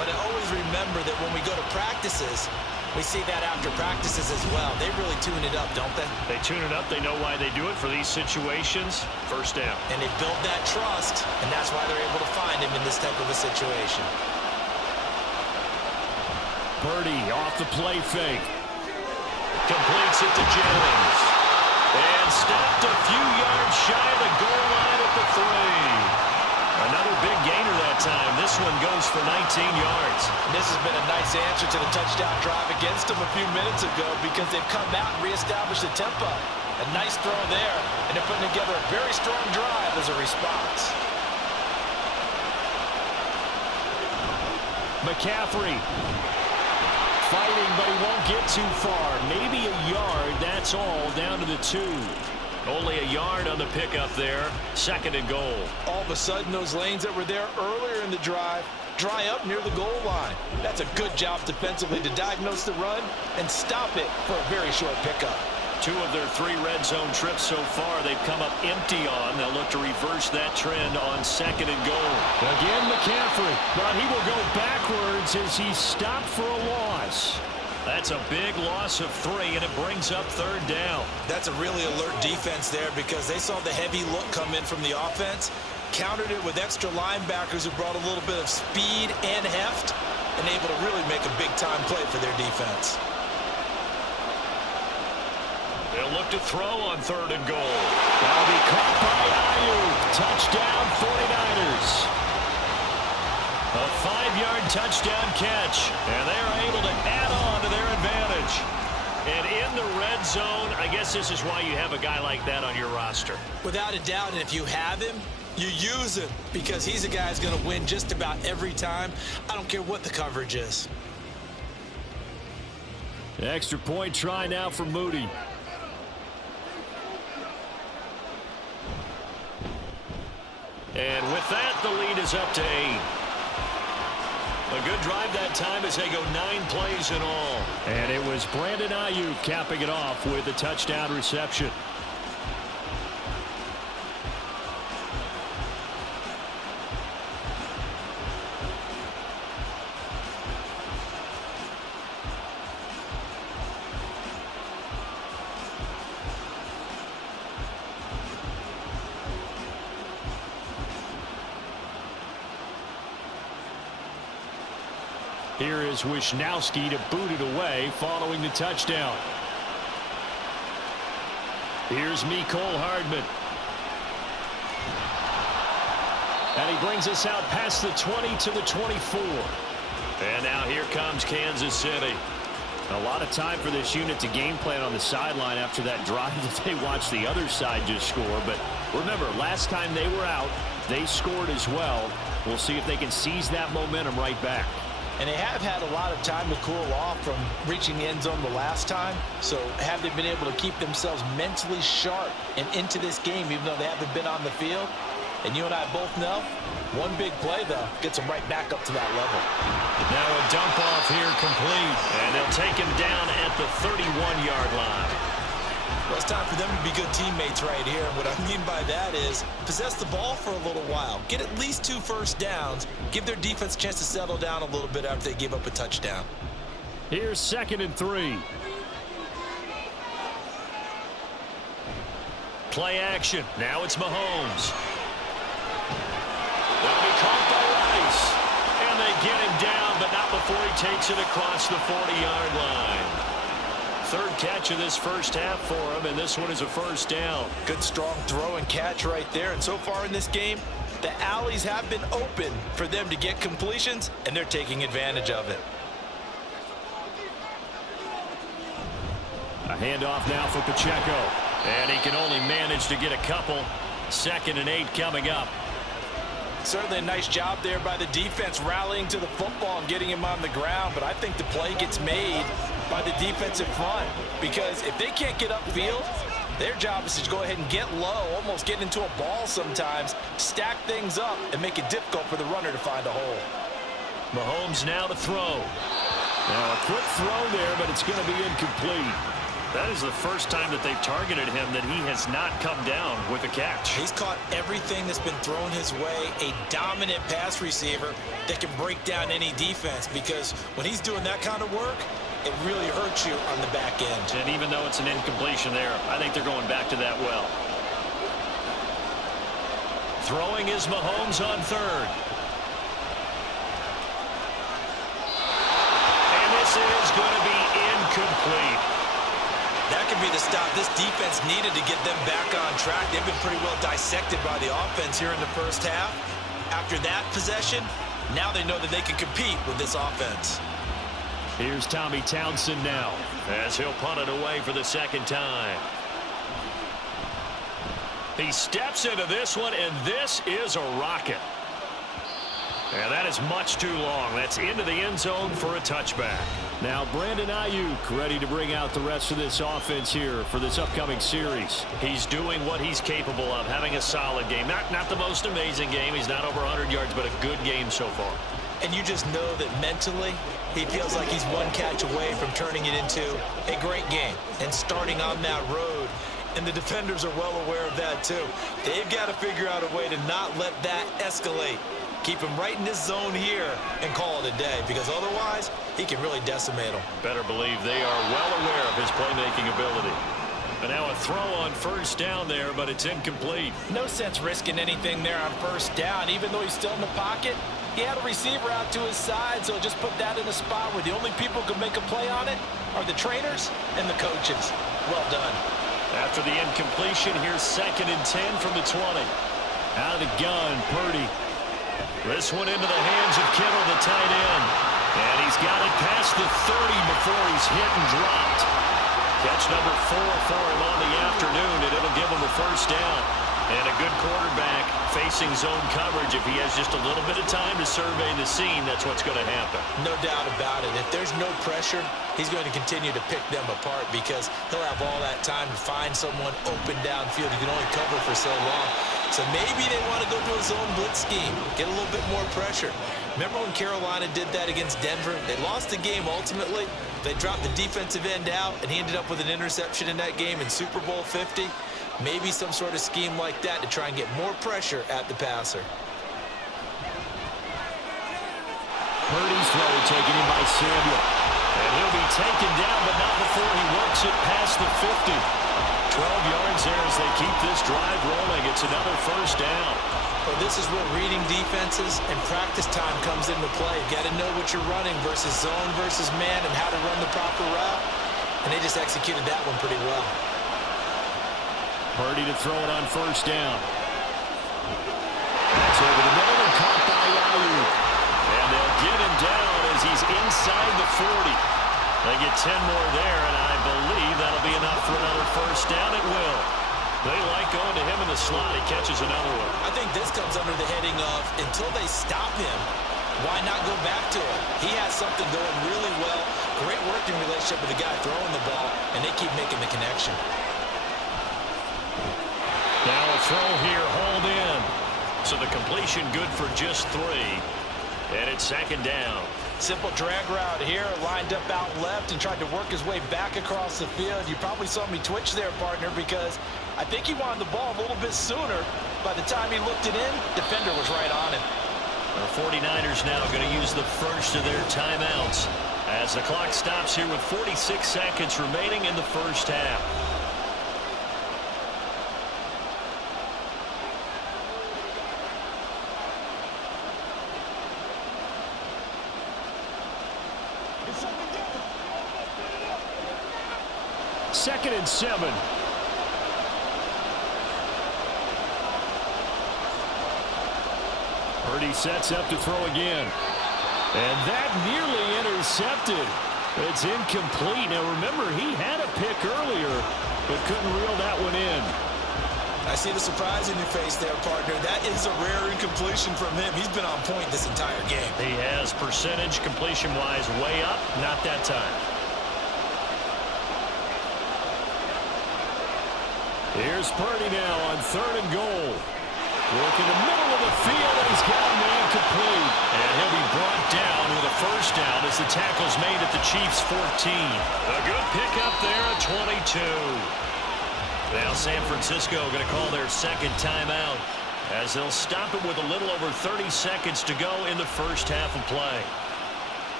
But I always remember that when we go to practices, we see that after practices as well. They really tune it up, don't they? They tune it up. They know why they do it for these situations. First down. And they build that trust, and that's why they're able to find him in this type of a situation. Purdy off the play fake. Completes it to Jennings. And stopped a few yards shy of the goal line at the 3. Another big gainer that time. This this one goes for 19 yards. This has been a nice answer to the touchdown drive against them a few minutes ago because they've come out and reestablished the tempo. A nice throw there, and they're putting together a very strong drive as a response. McCaffrey fighting, but he won't get too far. Maybe a yard, that's all, down to the 2. Only a yard on the pickup there. 2nd and goal. All of a sudden, those lanes that were there earlier in the drive dry up near the goal line. That's a good job defensively to diagnose the run and stop it for a very short pickup. 2 of their 3 red zone trips so far they've come up empty on. They'll look to reverse that trend on 2nd and goal. Again, McCaffrey, but he will go backwards as he's stopped for a loss. That's a big loss of 3, and it brings up 3rd down. That's a really alert defense there because they saw the heavy look come in from the offense, countered it with extra linebackers who brought a little bit of speed and heft, and able to really make a big-time play for their defense. They'll look to throw on 3rd and goal. That'll be caught by Ayuk. Touchdown, 49ers. A 5-yard touchdown catch, and they're able to add on to their advantage. And in the red zone, I guess this is why you have a guy like that on your roster. Without a doubt, and if you have him, you use him because he's a guy who's going to win just about every time. I don't care what the coverage is. Extra point try now for Moody. And with that, the lead is up to 8. A good drive that time as they go 9 plays in all. And it was Brandon Ayuk capping it off with a touchdown reception. Here is Wisnowski to boot it away following the touchdown. Here's Mecole Hardman. And he brings us out past the 20 to the 24. And now here comes Kansas City. A lot of time for this unit to game plan on the sideline after that drive that they watched the other side just score. But remember, last time they were out, they scored as well. We'll see if they can seize that momentum right back. And they have had a lot of time to cool off from reaching the end zone the last time. So have they been able to keep themselves mentally sharp and into this game even though they haven't been on the field? And you and I both know, one big play, though, gets them right back up to that level. Now a dump off here complete. And they'll take him down at the 31-yard line. Well, it's time for them to be good teammates right here. And what I mean by that is possess the ball for a little while. Get at least 2 first downs. Give their defense a chance to settle down a little bit after they give up a touchdown. Here's 2nd and 3. Play action. Now it's Mahomes. That'll be caught by Rice. And they get him down, but not before he takes it across the 40-yard line. 3rd catch of this first half for him, and this one is a first down. Good, strong throw and catch right there. And so far in this game, the alleys have been open for them to get completions, and they're taking advantage of it. A handoff now for Pacheco. And he can only manage to get a couple. 2nd and 8 coming up. Certainly a nice job there by the defense rallying to the football and getting him on the ground, but I think the play gets made by the defensive front because if they can't get upfield, their job is to go ahead and get low, almost get into a ball sometimes, stack things up, and make it difficult for the runner to find a hole. Mahomes now to throw. Now a quick throw there, but it's going to be incomplete. That is the first time that they've targeted him that he has not come down with a catch. He's caught everything that's been thrown his way, a dominant pass receiver that can break down any defense because when he's doing that kind of work, it really hurts you on the back end. And even though it's an incompletion there, I think they're going back to that well. Throwing is Mahomes on 3rd. And this is going to be incomplete. That could be the stop this defense needed to get them back on track. They've been pretty well dissected by the offense here in the first half. After that possession, now they know that they can compete with this offense. Here's Tommy Townsend now as he'll punt it away for the second time. He steps into this one, and this is a rocket. And that is much too long. That's into the end zone for a touchback. Now Brandon Ayuk ready to bring out the rest of this offense here for this upcoming series. He's doing what he's capable of, having a solid game. Not the most amazing game. He's not over 100 yards, but a good game so far. And you just know that mentally, he feels like he's one catch away from turning it into a great game and starting on that road. And the defenders are well aware of that too. They've got to figure out a way to not let that escalate. Keep him right in this zone here and call it a day, because otherwise he can really decimate them. Better believe they are well aware of his playmaking ability. And now a throw on first down there, but it's incomplete. No sense risking anything there on first down. Even though he's still in the pocket, he had a receiver out to his side, so just put that in a spot where the only people who can make a play on it are the trainers and the coaches. Well done. After the incompletion, here's 2nd and 10 from the 20. Out of the gun, Purdy. This one into the hands of Kittle, the tight end. And he's got it past the 30 before he's hit and dropped. Catch number 4 for him on the afternoon, and it'll give him a first down. And a good quarterback facing zone coverage. If he has just a little bit of time to survey the scene, that's what's going to happen. No doubt about it. If there's no pressure, he's going to continue to pick them apart because he'll have all that time to find someone open downfield. He can only cover for so long. So maybe they want to go to a zone blitz scheme, get a little bit more pressure. Remember when Carolina did that against Denver? They lost the game ultimately. They dropped the defensive end out, and he ended up with an interception in that game in Super Bowl 50. Maybe some sort of scheme like that to try and get more pressure at the passer. Purdy's throw taken in by Samuel. And he'll be taken down, but not before he works it past the 50. 12 yards there as they keep this drive rolling. It's another first down. Well, this is where reading defenses and practice time comes into play. You got to know what you're running versus zone versus man and how to run the proper route. And they just executed that one pretty well. Purdy to throw it on first down. That's over the middle and caught by Ayuk. And they'll get him down as he's inside the 40. They get 10 more there, and I believe that'll be enough for another first down. It will. They like going to him in the slot. He catches another one. I think this comes under the heading of until they stop him, why not go back to him? He has something going really well. Great working relationship with the guy throwing the ball, and they keep making the connection. Now a throw here, hauled in. So the completion good for just 3. And it's 2nd down. Simple drag route here, lined up out left and tried to work his way back across the field. You probably saw me twitch there, partner, because I think he wanted the ball a little bit sooner. By the time he looked it in, defender was right on it. The 49ers now going to use the first of their timeouts as the clock stops here with 46 seconds remaining in the first half. Second and 7. Purdy sets up to throw again. And that nearly intercepted. It's incomplete. Now remember, he had a pick earlier, but couldn't reel that one in. I see the surprise in your face there, partner. That is a rare incompletion from him. He's been on point this entire game. He has percentage completion-wise way up. Not that time. Here's Purdy now on 3rd and goal. Work in the middle of the field, and he's got a man complete. And he'll be brought down with a first down as the tackle's made at the Chiefs' 14. A good pickup there at 22. Now San Francisco going to call their second timeout as they'll stop it with a little over 30 seconds to go in the first half of play.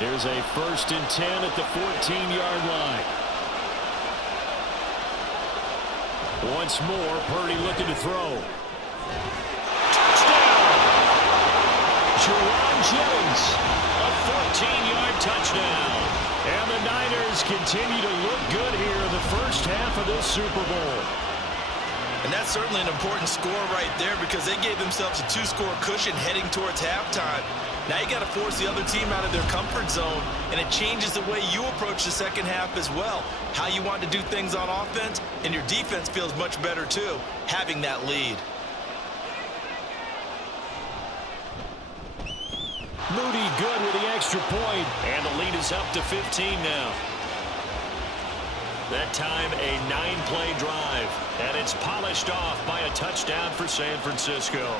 Here's a 1st and 10 at the 14-yard line. Once more, Purdy looking to throw. Touchdown! Juwan Jennings 14-yard touchdown. And the Niners continue to look good here in the first half of this Super Bowl. And that's certainly an important score right there because they gave themselves a 2-score cushion heading towards halftime. Now you got to force the other team out of their comfort zone, and it changes the way you approach the second half as well. How you want to do things on offense, and your defense feels much better too, having that lead. Moody good with the extra point, and the lead is up to 15 now. That time a 9-play drive, and it's polished off by a touchdown for San Francisco.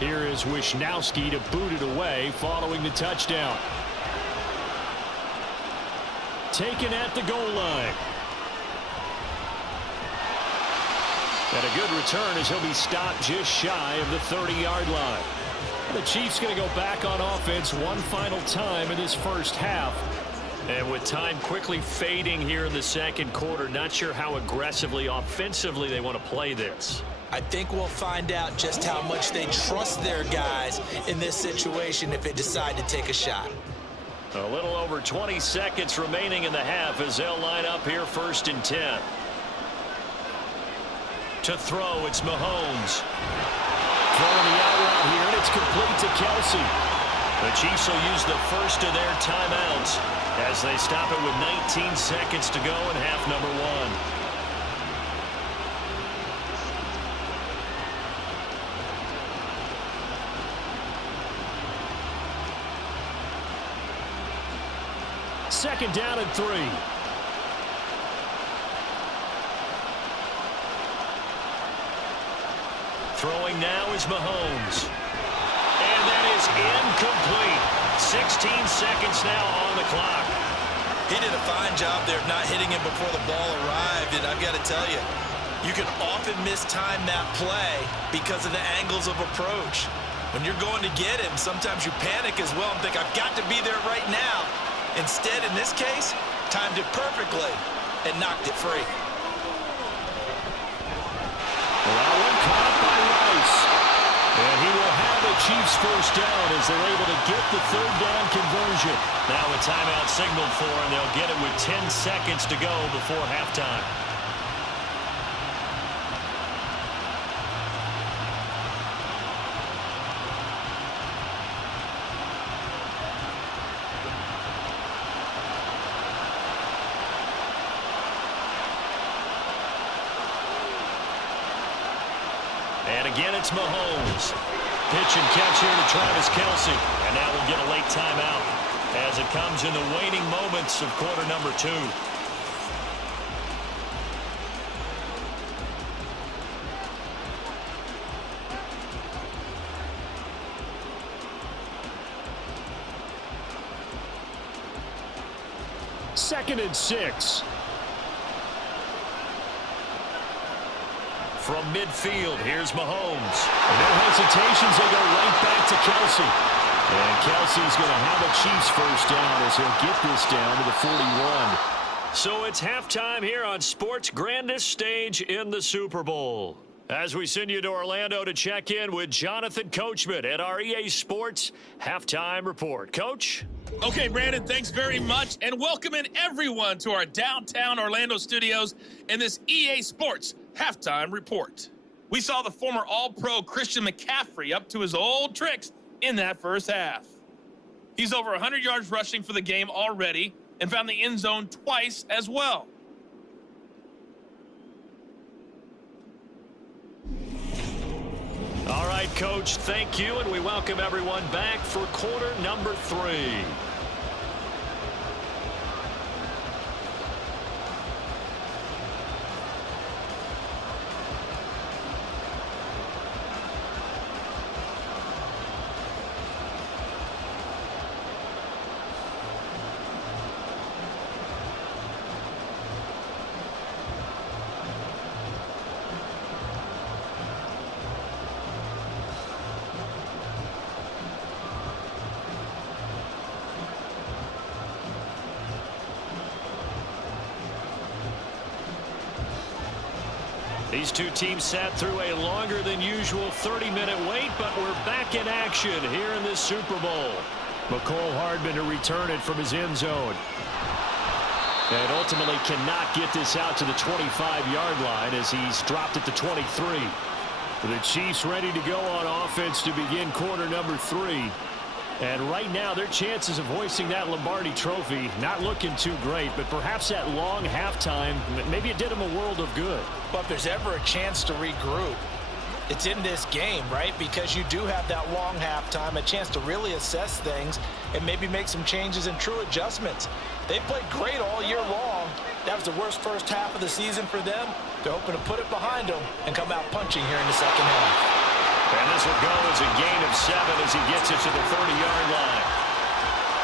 Here is Wisnowski to boot it away following the touchdown. Taken at the goal line. And a good return as he'll be stopped just shy of the 30-yard line. The Chiefs going to go back on offense one final time in this first half. And with time quickly fading here in the second quarter, not sure how aggressively, offensively they want to play this. I think we'll find out just how much they trust their guys in this situation if they decide to take a shot. A little over 20 seconds remaining in the half as they'll line up here 1st and 10. To throw, it's Mahomes. Throwing the out route here, and it's complete to Kelsey. The Chiefs will use the first of their timeouts as they stop it with 19 seconds to go in half number 1. Second down and 3. Throwing now is Mahomes. And that is incomplete. 16 seconds now on the clock. He did a fine job there of not hitting him before the ball arrived, and I've got to tell you, you can often mistime that play because of the angles of approach. When you're going to get him, sometimes you panic as well and think, I've got to be there right now. Instead, in this case, timed it perfectly and knocked it free. Well, one caught by Rice. And he will have the Chiefs first down as they're able to get the third down conversion. Now a timeout signaled for, and they'll get it with 10 seconds to go before halftime. And again, it's Mahomes. Pitch and catch here to Travis Kelsey. And now we'll get a late timeout as it comes in the waning moments of quarter number 2. Second and 6. From midfield, here's Mahomes. No hesitations, they go right back to Kelsey. And Kelsey's going to have a Chiefs first down as he'll get this down to the 41. So it's halftime here on sports' grandest stage in the Super Bowl. As we send you to Orlando to check in with Jonathan Coachman at our EA Sports Halftime Report. Coach? Okay, Brandon, thanks very much, and welcome in everyone to our downtown Orlando studios in this EA Sports Halftime Report. We saw the former All-Pro Christian McCaffrey up to his old tricks in that first half. He's over 100 yards rushing for the game already and found the end zone twice as well. All right, Coach, thank you, and we welcome everyone back for quarter number 3. These two teams sat through a longer than usual 30-minute wait, but we're back in action here in this Super Bowl. McCole Hardman to return it from his end zone. And ultimately cannot get this out to the 25-yard line as he's dropped it to 23. The Chiefs ready to go on offense to begin quarter number 3. And right now, their chances of hoisting that Lombardi trophy not looking too great, but perhaps that long halftime, maybe it did them a world of good. But if there's ever a chance to regroup, it's in this game, right? Because you do have that long halftime, a chance to really assess things and maybe make some changes and true adjustments. They played great all year long. That was the worst first half of the season for them. They're hoping to put it behind them and come out punching here in the second half. And this will go as a gain of 7 as he gets it to the 30-yard line.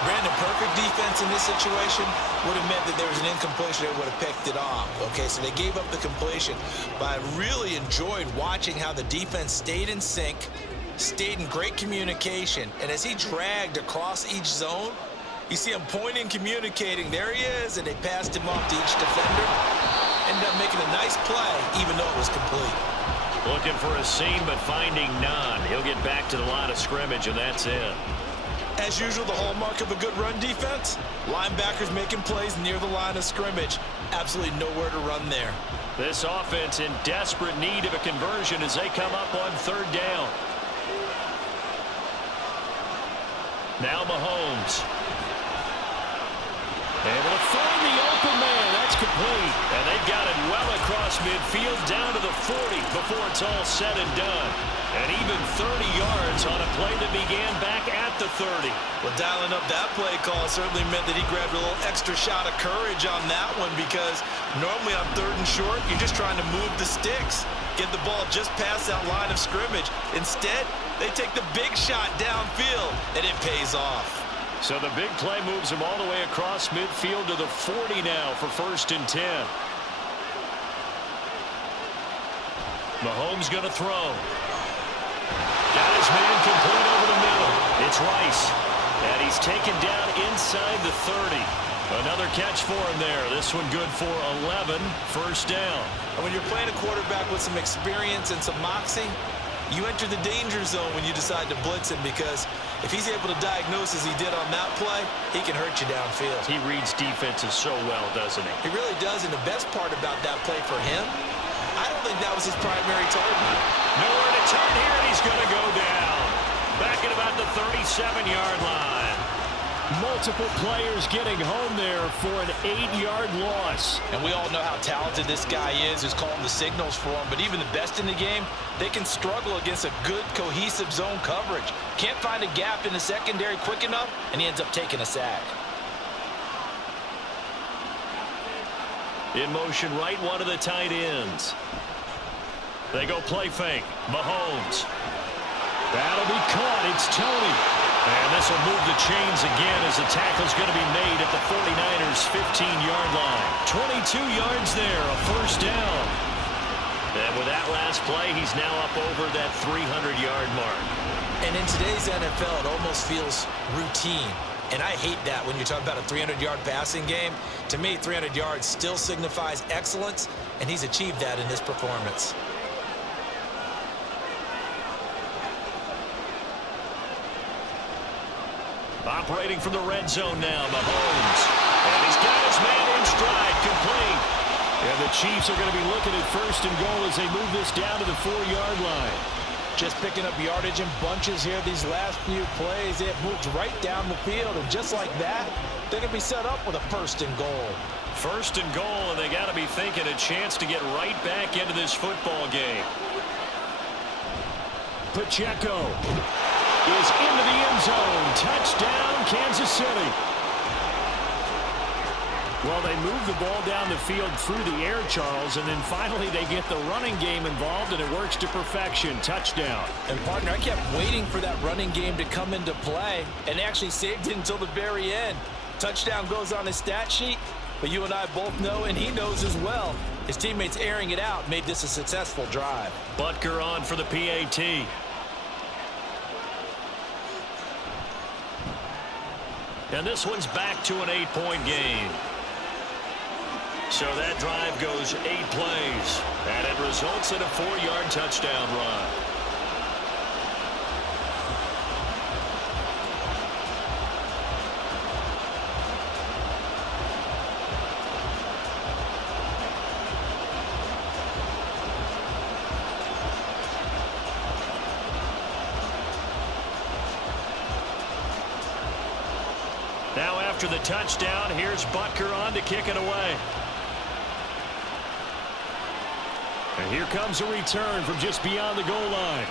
Brandon, perfect defense in this situation would have meant that there was an incompletion. They would have picked it off. Okay, so they gave up the completion. But I really enjoyed watching how the defense stayed in sync, stayed in great communication. And as he dragged across each zone, you see him pointing, communicating. There he is, and they passed him off to each defender. Ended up making a nice play, even though it was complete. Looking for a seam, but finding none. He'll get back to the line of scrimmage, and that's it. As usual, the hallmark of a good run defense, linebackers making plays near the line of scrimmage. Absolutely nowhere to run there. This offense in desperate need of a conversion as they come up on 3rd down. Now Mahomes. Able to find the open man. That's complete. And they've got it well across midfield down to the 40 before it's all said and done. And even 30 yards on a play that began back at the 30. Well, dialing up that play call certainly meant that he grabbed a little extra shot of courage on that one, because normally on 3rd and short, you're just trying to move the sticks, get the ball just past that line of scrimmage. Instead, they take the big shot downfield, and it pays off. So the big play moves him all the way across midfield to the 40 now for 1st and 10. Mahomes going to throw. Got his man complete over the middle. It's Rice. And he's taken down inside the 30. Another catch for him there. This one good for 11. 1st down. And when you're playing a quarterback with some experience and some moxie, you enter the danger zone when you decide to blitz him, because if he's able to diagnose as he did on that play, he can hurt you downfield. He reads defenses so well, doesn't he? He really does, and the best part about that play for him, I don't think that was his primary target. Nowhere to turn here, and he's going to go down. Back at about the 37-yard line. Multiple players getting home there for an 8-yard loss. And we all know how talented this guy is, who's calling the signals for him. But even the best in the game, they can struggle against a good, cohesive zone coverage. Can't find a gap in the secondary quick enough, and he ends up taking a sack. In motion right, one of the tight ends. They go play fake. Mahomes. That'll be caught. It's Tony. And this will move the chains again as the tackle's going to be made at the 49ers' 15-yard line. 22 yards there, a 1st down. And with that last play, he's now up over that 300-yard mark. And in today's NFL, it almost feels routine. And I hate that when you talk about a 300-yard passing game. To me, 300 yards still signifies excellence, and he's achieved that in this performance. Operating from the red zone now, Mahomes. And he's got his man in stride, complete. And the Chiefs are going to be looking at 1st and goal as they move this down to the 4-yard line. Just picking up yardage in bunches here these last few plays. They have moved right down the field, and just like that, they're going to be set up with a 1st and goal. 1st and goal, and they got to be thinking a chance to get right back into this football game. Pacheco is into the end zone. Touchdown, Kansas City. Well, they move the ball down the field through the air, Charles, and then finally they get the running game involved, and it works to perfection. Touchdown. And, partner, I kept waiting for that running game to come into play, and they actually saved it until the very end. Touchdown goes on his stat sheet, but you and I both know, and he knows as well, his teammates airing it out made this a successful drive. Butker on for the PAT. And this one's back to an 8-point game. So that drive goes 8 plays, and it results in a 4-yard touchdown run. Now after the touchdown, here's Butker on to kick it away. And here comes a return from just beyond the goal line.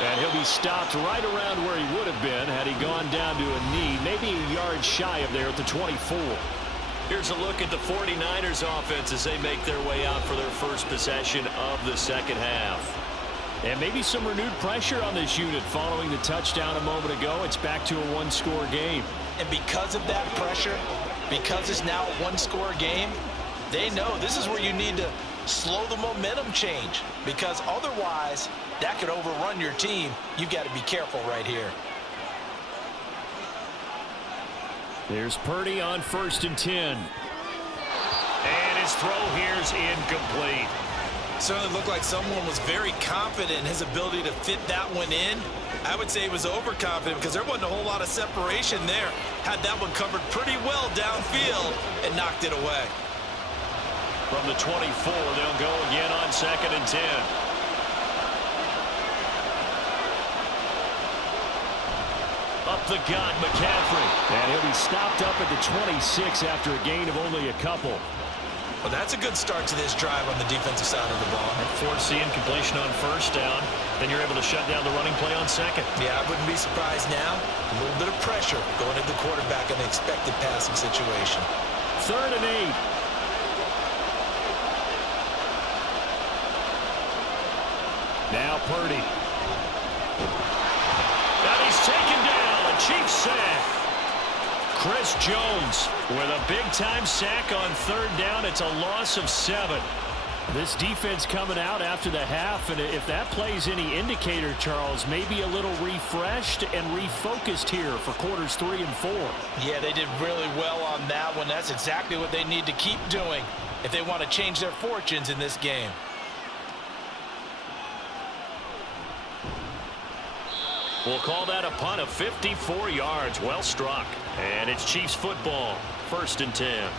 And he'll be stopped right around where he would have been had he gone down to a knee, maybe a yard shy of there at the 24. Here's a look at the 49ers offense as they make their way out for their first possession of the second half. And maybe some renewed pressure on this unit following the touchdown a moment ago. It's back to a one-score game. And because of that pressure, because it's now a one-score game, they know this is where you need to slow the momentum change, because otherwise that could overrun your team. You've got to be careful right here. There's Purdy on 1st and 10. And his throw here's incomplete. Certainly looked like someone was very confident in his ability to fit that one in. I would say he was overconfident because there wasn't a whole lot of separation there. Had that one covered pretty well downfield and knocked it away. From the 24, they'll go again on 2nd and 10. Up the gut, McCaffrey. And he'll be stopped up at the 26 after a gain of only a couple. Well, that's a good start to this drive on the defensive side of the ball. Forcing completion on 1st down. Then you're able to shut down the running play on 2nd. Yeah, I wouldn't be surprised now. A little bit of pressure going at the quarterback in the expected passing situation. 3rd and 8. Now Purdy. And he's taken down. A Chiefs sack. Chris Jones with a big-time sack on 3rd down. It's a loss of 7. This defense coming out after the half, and if that plays any indicator, Charles, maybe a little refreshed and refocused here for quarters 3 and 4. Yeah, they did really well on that one. That's exactly what they need to keep doing if they want to change their fortunes in this game. We'll call that a punt of 54 yards. Well struck. And it's Chiefs football. 1st and 10.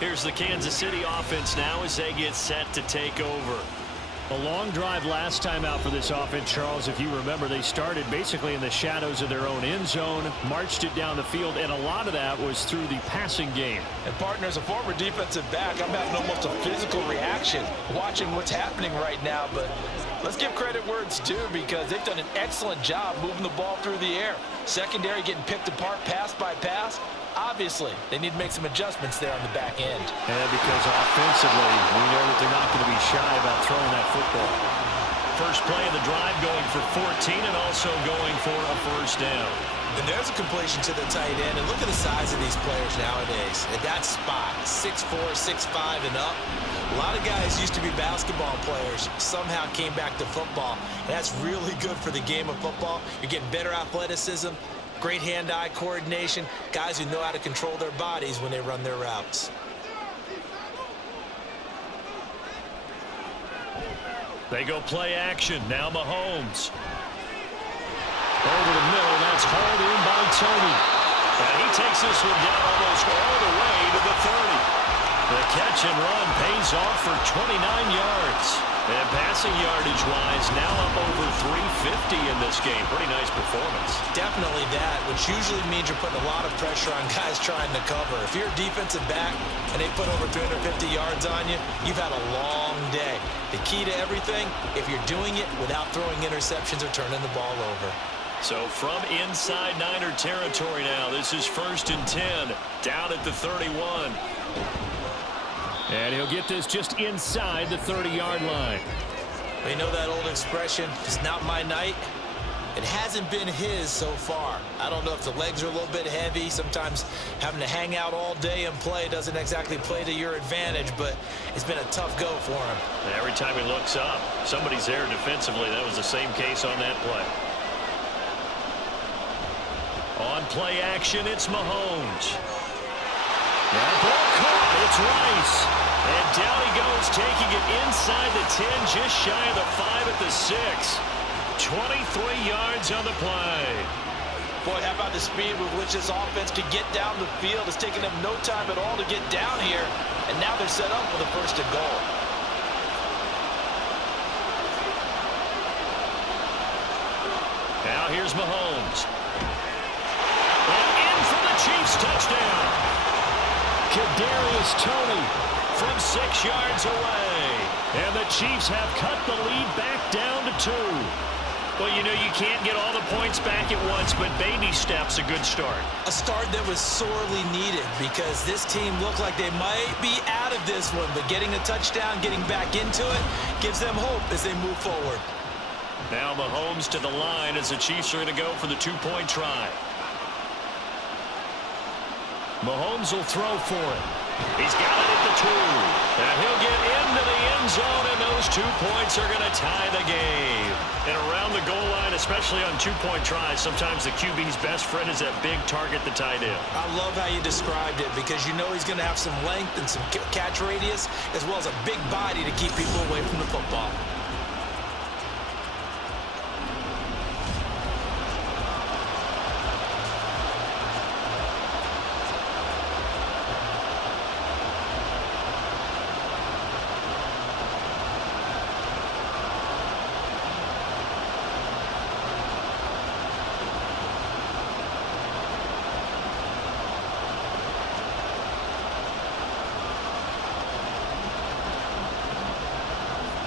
Here's the Kansas City offense now as they get set to take over. A long drive last time out for this offense, Charles. If you remember, they started basically in the shadows of their own end zone, marched it down the field, and a lot of that was through the passing game. And partner, as a former defensive back, I'm having almost a physical reaction watching what's happening right now. But let's give credit where it's due, because they've done an excellent job moving the ball through the air. Secondary getting picked apart pass by pass. Obviously, they need to make some adjustments there on the back end. And because offensively, we know that they're not going to be shy about throwing that football. First play of the drive going for 14 and also going for a 1st down. And there's a completion to the tight end. And look at the size of these players nowadays. At that spot, 6'4", 6'5", and up. A lot of guys used to be basketball players, somehow came back to football. And that's really good for the game of football. You're getting better athleticism, great hand-eye coordination, guys who know how to control their bodies when they run their routes. They go play action. Now Mahomes. Over the middle, that's hauled in by Tony. And he takes this one down almost all the way to the 30. The catch and run pays off for 29 yards. And passing yardage-wise, now up over 350 in this game. Pretty nice performance. Definitely that, which usually means you're putting a lot of pressure on guys trying to cover. If you're a defensive back and they put over 350 yards on you, you've had a long day. The key to everything, if you're doing it without throwing interceptions or turning the ball over. So from inside Niner territory now, this is 1st and 10, down at the 31. And he'll get this just inside the 30-yard line. We know that old expression, it's not my night. It hasn't been his so far. I don't know if the legs are a little bit heavy. Sometimes having to hang out all day and play doesn't exactly play to your advantage, but it's been a tough go for him. And every time he looks up, somebody's there defensively. That was the same case on that play. On play action, it's Mahomes. That ball caught. It's Rice. And down he goes, taking it inside the 10, just shy of the 5 at the 6. 23 yards on the play. Boy, how about the speed with which this offense can get down the field? It's taken them no time at all to get down here, and now they're set up for the first and goal. Now here's Mahomes. And in for the Chiefs touchdown. Kadarius Toney from 6 yards away. And the Chiefs have cut the lead back down to 2. Well, you know, you can't get all the points back at once, but baby steps, a good start. A start that was sorely needed because this team looked like they might be out of this one, but getting a touchdown, getting back into it, gives them hope as they move forward. Now Mahomes to the line as the Chiefs are going to go for the 2-point try. Mahomes will throw for it. He's got it at the 2. And he'll get into the end zone, and those 2 points are going to tie the game. And around the goal line, especially on 2-point tries, sometimes the QB's best friend is that big target, the tight end. I love how you described it because you know he's going to have some length and some catch radius as well as a big body to keep people away from the football.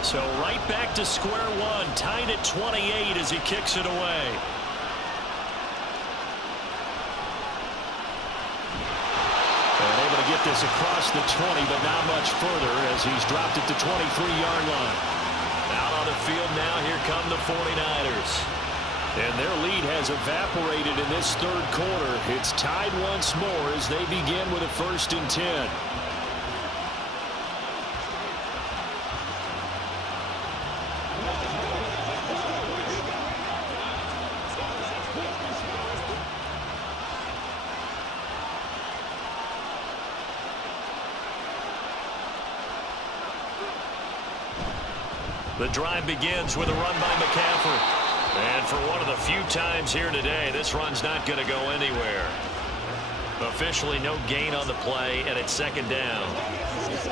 So right back to square one, tied at 28 as he kicks it away. And able to get this across the 20, but not much further as he's dropped it to 23-yard line. Out on the field now, here come the 49ers. And their lead has evaporated in this third quarter. It's tied once more as they begin with a 1st and 10. The drive begins with a run by McCaffrey. And for one of the few times here today, this run's not going to go anywhere. Officially no gain on the play, and it's 2nd down.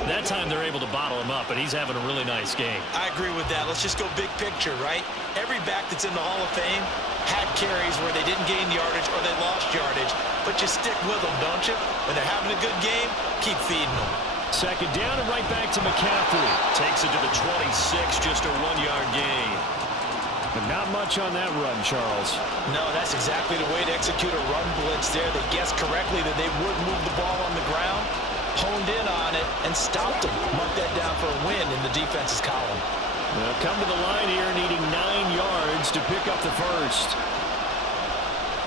That time they're able to bottle him up, and he's having a really nice game. I agree with that. Let's just go big picture, right? Every back that's in the Hall of Fame had carries where they didn't gain yardage or they lost yardage, but you stick with them, don't you? When they're having a good game, keep feeding them. 2nd down and right back to McCaffrey. Takes it to the 26, just a 1-yard gain. But not much on that run, Charles. No, that's exactly the way to execute a run blitz there. They guessed correctly that they would move the ball on the ground, honed in on it, and stopped them. Mark that down for a win in the defense's column. They'll come to the line here needing 9 yards to pick up the first.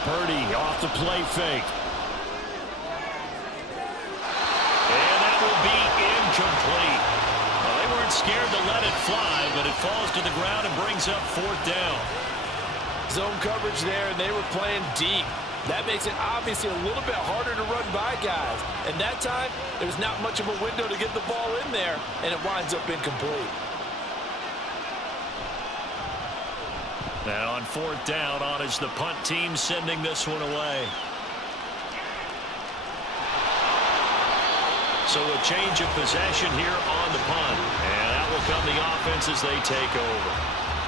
Purdy off the play fake. And that will be incomplete. Well, they weren't scared to let it fly, but it falls to the ground and brings up 4th down. Zone coverage there, and they were playing deep. That makes it obviously a little bit harder to run by guys. And that time, there's not much of a window to get the ball in there, and it winds up incomplete. Now on 4th down, on is the punt team sending this one away. So a change of possession here on the punt. And that will come the offense as they take over.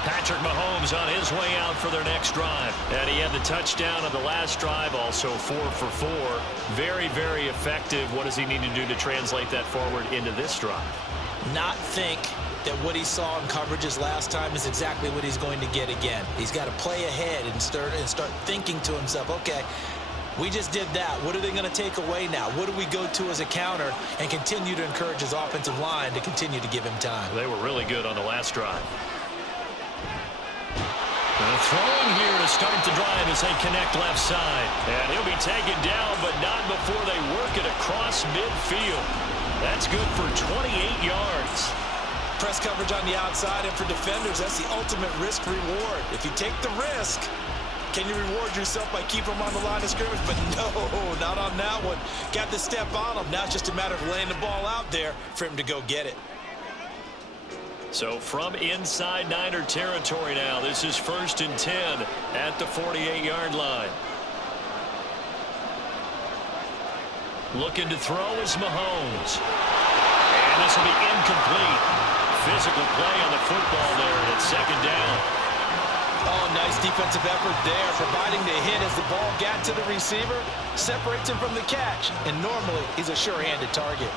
Patrick Mahomes on his way out for their next drive. And he had the touchdown on the last drive, also 4 for 4. Very, very effective. What does he need to do to translate that forward into this drive? Not think that what he saw in coverages last time is exactly what he's going to get again. He's got to play ahead and start thinking to himself, okay, we just did that. What are they going to take away now? What do we go to as a counter? And continue to encourage his offensive line to continue to give him time. They were really good on the last drive. And throwing here to start the drive as they connect left side. And he'll be taken down, but not before they work it across midfield. That's good for 28 yards. Press coverage on the outside, and for defenders, that's the ultimate risk reward. If you take the risk, Can you reward yourself by keeping him on the line of scrimmage? But no, not on that one. Got to step on him. Now it's just a matter of laying the ball out there for him to go get it. So from inside Niner territory now, this is 1st and 10 at the 48-yard line. Looking to throw is Mahomes. And this will be incomplete. Physical play on the football there, and it's 2nd down. Oh, nice defensive effort there, providing the hit as the ball got to the receiver, separates him from the catch, and normally he's a sure-handed target.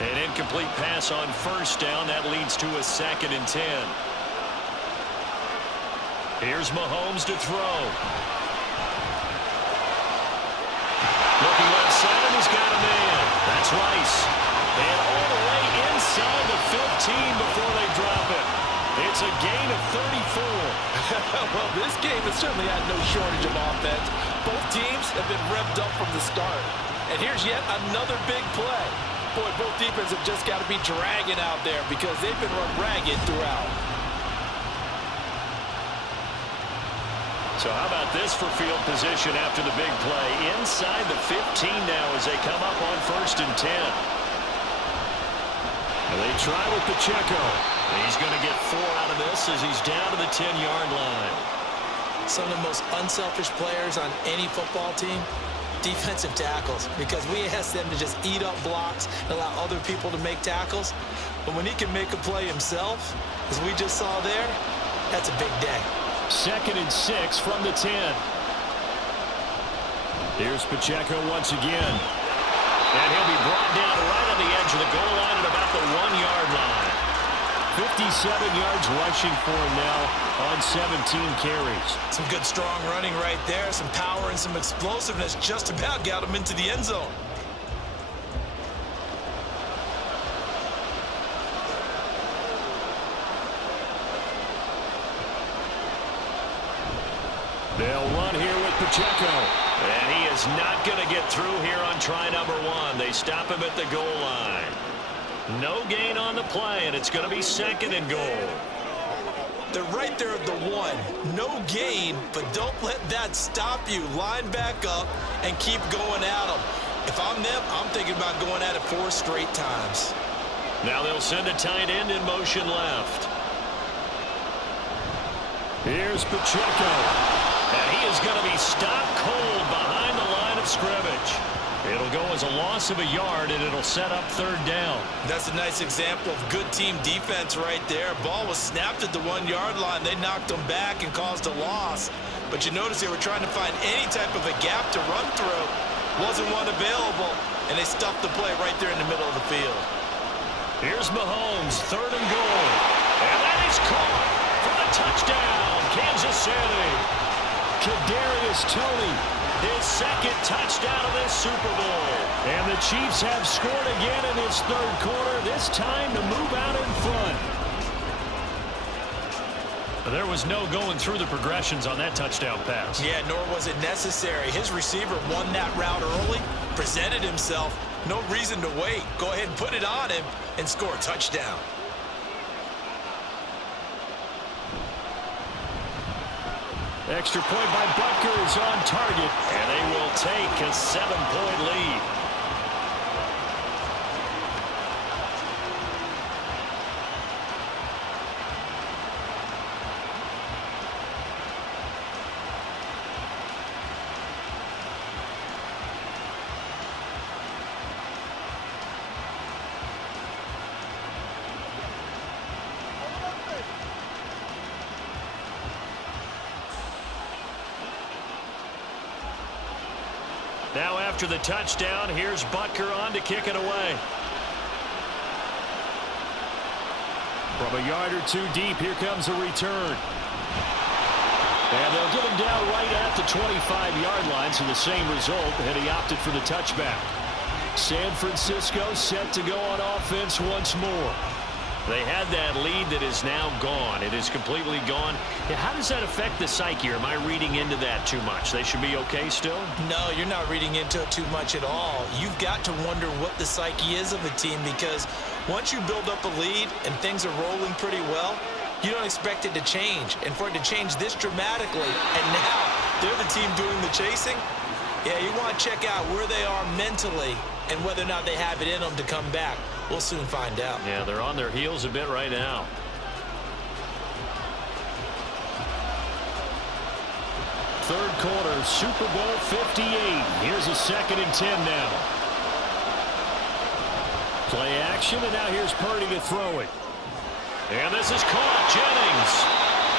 An incomplete pass on 1st down. That leads to a 2nd and 10. Here's Mahomes to throw. Looking left side, and he's got a man. That's Rice. And all the way inside the 15 before they drop it. It's a gain of 34. Well, this game has certainly had no shortage of offense. Both teams have been revved up from the start. And here's yet another big play. Boy, both defenses have just got to be dragging out there because they've been run ragged throughout. So how about this for field position after the big play? Inside the 15 now as they come up on 1st and 10. And they try with Pacheco. He's going to get 4 out of this as he's down to the 10-yard line. Some of the most unselfish players on any football team, defensive tackles, because we ask them to just eat up blocks and allow other people to make tackles. But when he can make a play himself, as we just saw there, that's a big day. 2nd and 6 from the 10. Here's Pacheco once again. And he'll be brought down right on the edge of the goal line at about the 1-yard line. 57 yards rushing for him now on 17 carries. Some good strong running right there, some power and some explosiveness just about got him into the end zone. They'll run here with Pacheco. And he is not going to get through here on try number 1. They stop him at the goal line. No gain on the play, and it's going to be 2nd and goal. They're right there at the 1. No gain, but don't let that stop you. Line back up and keep going at them. If I'm them, I'm thinking about going at it 4 straight times. Now they'll send a tight end in motion left. Here's Pacheco. And he is going to be stopped cold behind the line of scrimmage. It'll go as a loss of a yard, and it'll set up 3rd down. That's a nice example of good team defense right there. Ball was snapped at the 1-yard line. They knocked them back and caused a loss. But you notice they were trying to find any type of a gap to run through. Wasn't one available, and they stuffed the play right there in the middle of the field. Here's Mahomes, 3rd and goal. And that is caught for the touchdown, Kansas City. Kadarius Toney, his 2nd touchdown of this Super Bowl. And the Chiefs have scored again in this 3rd quarter, this time to move out in front. There was no going through the progressions on that touchdown pass. Yeah, nor was it necessary. His receiver won that route early, presented himself. No reason to wait. Go ahead and put it on him and score a touchdown. Extra point by Butker is on target, and they will take a 7-point lead. Now after the touchdown, here's Butker on to kick it away. From a yard or 2 deep, here comes a return. And they'll get him down right at the 25-yard line, so the same result, and he opted for the touchback. San Francisco set to go on offense once more. They had that lead that is now gone. It is completely gone. How does that affect the psyche? Or am I reading into that too much? They should be okay still? No, you're not reading into it too much at all. You've got to wonder what the psyche is of a team, because once you build up a lead and things are rolling pretty well, you don't expect it to change. And for it to change this dramatically, and now they're the team doing the chasing, yeah, you want to check out where they are mentally and whether or not they have it in them to come back. We'll soon find out. Yeah, they're on their heels a bit right now. Third quarter, Super Bowl 58. Here's a 2nd and 10 now. Play action, and now here's Purdy to throw it. And this is caught. Jennings.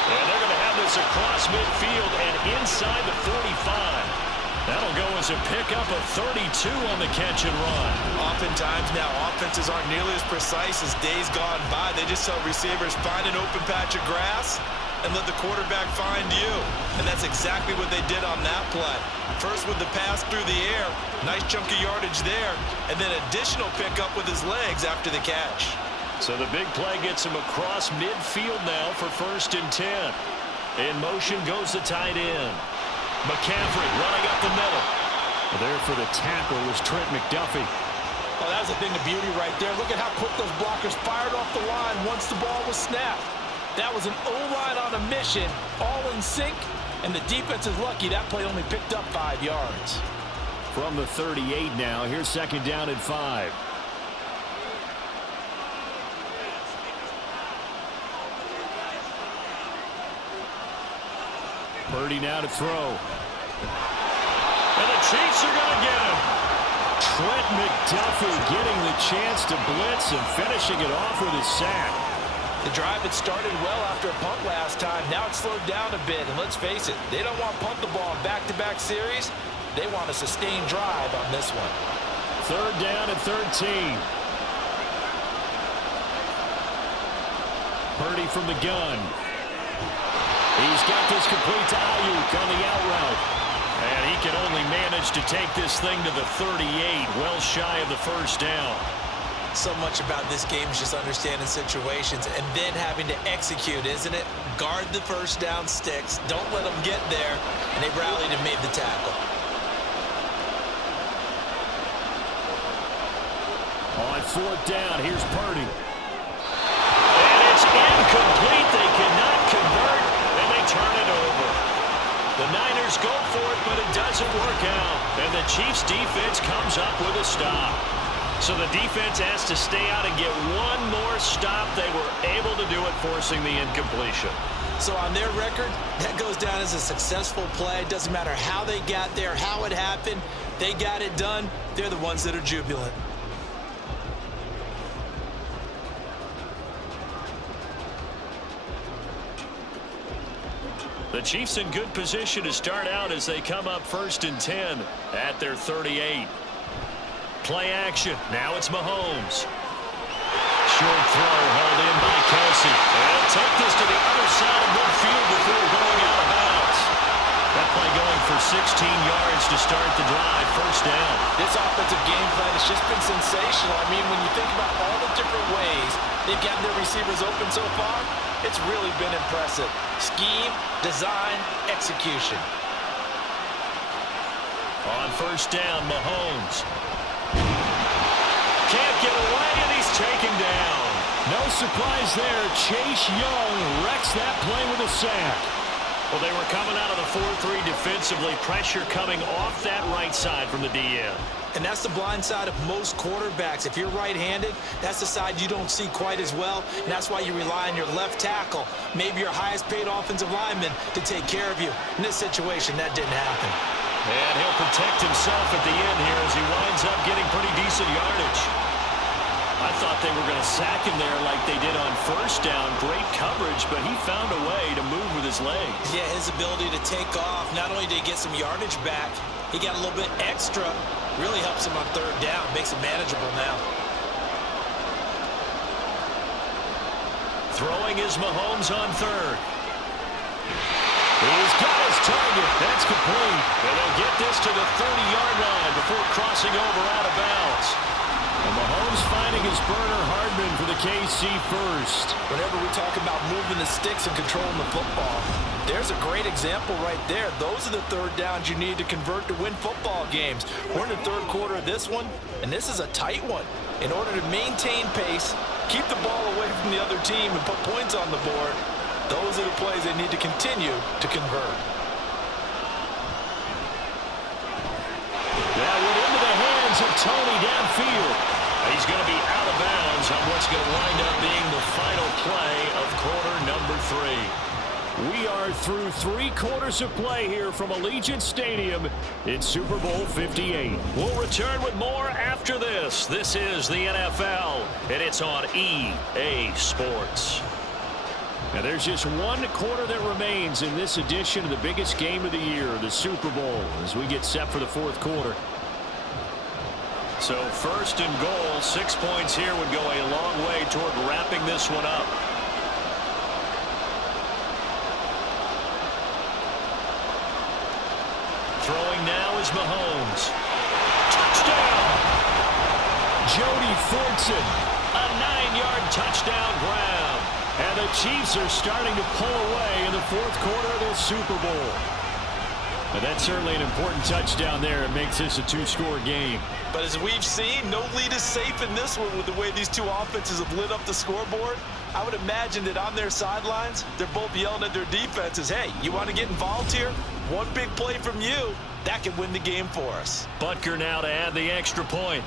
And they're going to have this across midfield and inside the 45. That'll go as a pickup of 32 on the catch and run. Oftentimes now, offenses aren't nearly as precise as days gone by. They just tell receivers, find an open patch of grass and let the quarterback find you. And that's exactly what they did on that play. First with the pass through the air, nice chunk of yardage there, and then additional pickup with his legs after the catch. So the big play gets him across midfield now for 1st and 10. In motion goes the tight end. McCaffrey running up the middle. There for the tackle was Trent McDuffie. Oh, that was a thing of beauty right there. Look at how quick those blockers fired off the line once the ball was snapped. That was an O-line on a mission, all in sync, and the defense is lucky that play only picked up 5 yards. From the 38 now, here's 2nd down and 5. Purdy now to throw. And the Chiefs are going to get him. Trent McDuffie getting the chance to blitz and finishing it off with his sack. The drive had started well after a punt last time. Now it's slowed down a bit, and let's face it, they don't want to punt the ball in back-to-back series. They want a sustained drive on this one. 3rd down and 13. Purdy from the gun. He's got this complete to Ayuk on the out route. And he can only manage to take this thing to the 38, well shy of the 1st down. So much about this game is just understanding situations and then having to execute, isn't it? Guard the 1st down sticks. Don't let them get there. And they rallied and made the tackle. On 4th down, here's Purdy. And it's incomplete. They cannot convert, and they turn it over. The Niners go for it, but it doesn't work out. And the Chiefs' defense comes up with a stop. So the defense has to stay out and get one more stop. They were able to do it, forcing the incompletion. So on their record, that goes down as a successful play. Doesn't matter how they got there, how it happened. They got it done. They're the ones that are jubilant. The Chiefs in good position to start out as they come up 1st and 10 at their 38. Play action. Now it's Mahomes. Short throw held in by Kelsey. And take this to the other side of midfield before going out of bounds. That play going for 16 yards to start the drive. 1st down. This offensive game plan has just been sensational. I mean, when you think about all the different ways they've gotten their receivers open so far, it's really been impressive. Scheme, design, execution. On 1st down, Mahomes. Can't get away, and he's taken down. No surprise there. Chase Young wrecks that play with a sack. Well, they were coming out of the 4-3 defensively. Pressure coming off that right side from the DN. And that's the blind side of most quarterbacks. If you're right-handed, that's the side you don't see quite as well. And that's why you rely on your left tackle, maybe your highest-paid offensive lineman, to take care of you. In this situation, that didn't happen. And he'll protect himself at the end here as he winds up getting pretty decent yardage. I thought they were going to sack him there like they did on 1st down. Great coverage, but he found a way to move with his legs. Yeah, his ability to take off. Not only did he get some yardage back, he got a little bit extra. Really helps him on 3rd down. Makes it manageable now. Throwing is Mahomes on 3rd. He's got his target. That's complete. And they'll get this to the 30-yard line before crossing over out of bounds. And Mahomes finding his burner Hardman for the KC first. Whenever we talk about moving the sticks and controlling the football, there's a great example right there. Those are the 3rd downs you need to convert to win football games. We're in the 3rd quarter of this one, and this is a tight one. In order to maintain pace, keep the ball away from the other team, and put points on the board, Those are the plays they need to continue to convert. That went into the hands of Tony downfield. He's going to be out of bounds on what's going to wind up being the final play of quarter number 3. We are through 3 quarters of play here from Allegiant Stadium in Super Bowl 58. We'll return with more after this. This is the NFL, and it's on EA Sports. Now there's just 1 quarter that remains in this edition of the biggest game of the year, the Super Bowl, as we get set for the 4th quarter. So 1st and goal, 6 points here would go a long way toward wrapping this one up. Throwing now is Mahomes. Touchdown! Jody Fortson, a 9-yard touchdown grab. And the Chiefs are starting to pull away in the 4th quarter of this Super Bowl. And that's certainly an important touchdown there. It makes this a 2-score game. But as we've seen, no lead is safe in this one with the way these two offenses have lit up the scoreboard. I would imagine that on their sidelines, they're both yelling at their defenses, hey, you want to get involved here? One big play from you, that can win the game for us. Butker now to add the extra point.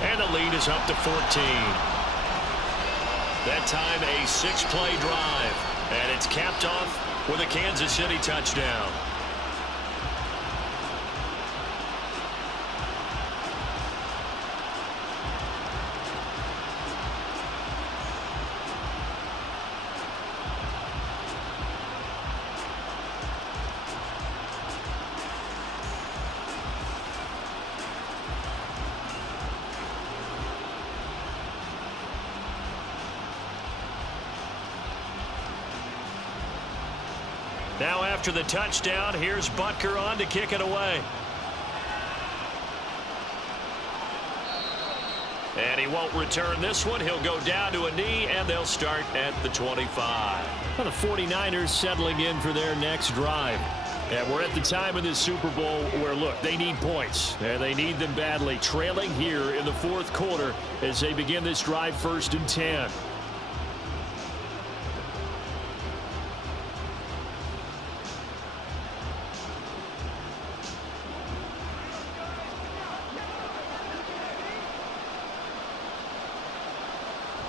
And the lead is up to 14. That time a 6-play drive. And it's capped off with a Kansas City touchdown. Now after the touchdown, here's Butker on to kick it away. And he won't return this one. He'll go down to a knee, and they'll start at the 25. Well, the 49ers settling in for their next drive. And we're at the time of this Super Bowl where, look, they need points. And they need them badly. Trailing here in the 4th quarter as they begin this drive 1st and 10.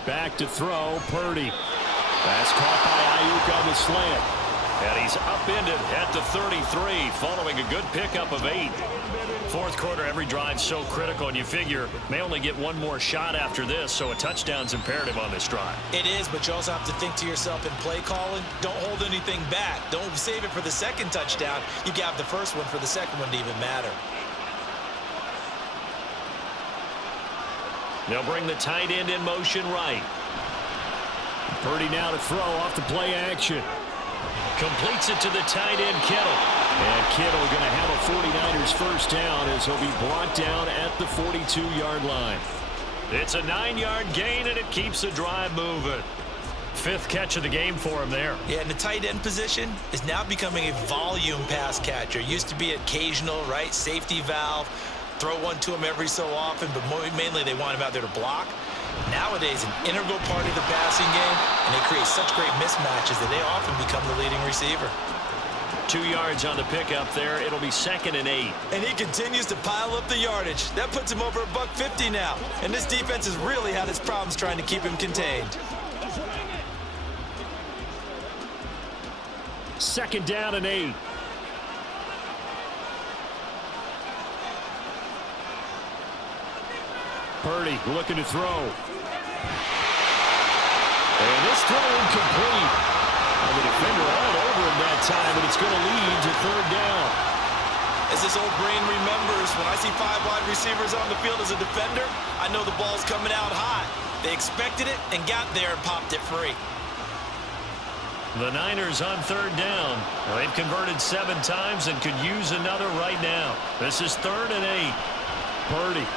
Back to throw, Purdy. Pass caught by Ayuk on the slant. And he's upended at the 33, following a good pickup of 8. 4th quarter, every drive so critical, and you figure may only get one more shot after this, so a touchdown's imperative on this drive. It is, but you also have to think to yourself in play calling, don't hold anything back. Don't save it for the 2nd touchdown. You got the 1st one for the 2nd one to even matter. They'll bring the tight end in motion right. Purdy now to throw off the play action. Completes it to the tight end, Kittle. And Kittle going to have a 49ers first down as he'll be brought down at the 42-yard line. It's a 9-yard gain, and it keeps the drive moving. 5th catch of the game for him there. Yeah, and the tight end position is now becoming a volume pass catcher. Used to be occasional, right? Safety valve. Throw one to him every so often, but mainly they want him out there to block. Nowadays, an integral part of the passing game, and they create such great mismatches that they often become the leading receiver. 2 yards on the pickup there. It'll be 2nd and 8. And he continues to pile up the yardage. That puts him over $150 now. And this defense has really had its problems trying to keep him contained. 2nd down and 8. Purdy looking to throw. And this throw incomplete. The defender all over him that time, but it's going to lead to 3rd down. As this old brain remembers, when I see 5 wide receivers on the field as a defender, I know the ball's coming out hot. They expected it and got there and popped it free. The Niners on 3rd down. Well, they've converted 7 times and could use another right now. This is 3rd and 8. Purdy.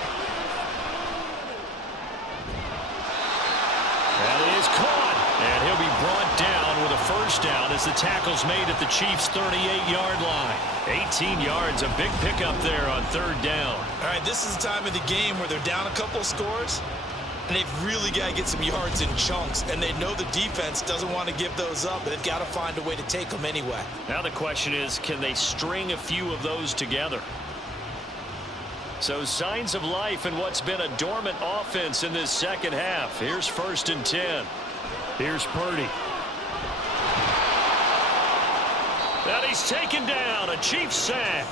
That is caught, and he'll be brought down with a first down as the tackle's made at the Chiefs' 38-yard line. 18 yards, a big pickup there on 3rd down. All right, this is the time of the game where they're down a couple of scores. and they've really got to get some yards in chunks, and they know the defense doesn't want to give those up, but they've got to find a way to take them anyway. Now the question is, can they string a few of those together? So signs of life in what's been a dormant offense in this second half. Here's 1st and 10. Here's Purdy. And he's taken down, a Chiefs sack.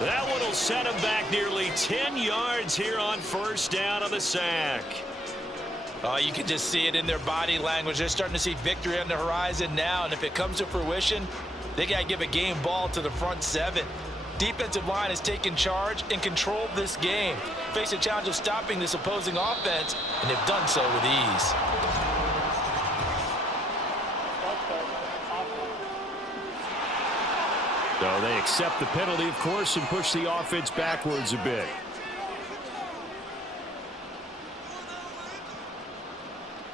That one will set him back nearly 10 yards here on 1st down on the sack. Oh, you can just see it in their body language. They're starting to see victory on the horizon now, and if it comes to fruition, they got to give a game ball to the front 7. Defensive line has taken charge and controlled this game. Face a challenge of stopping this opposing offense, and they've done so with ease. So they accept the penalty, of course, and push the offense backwards a bit.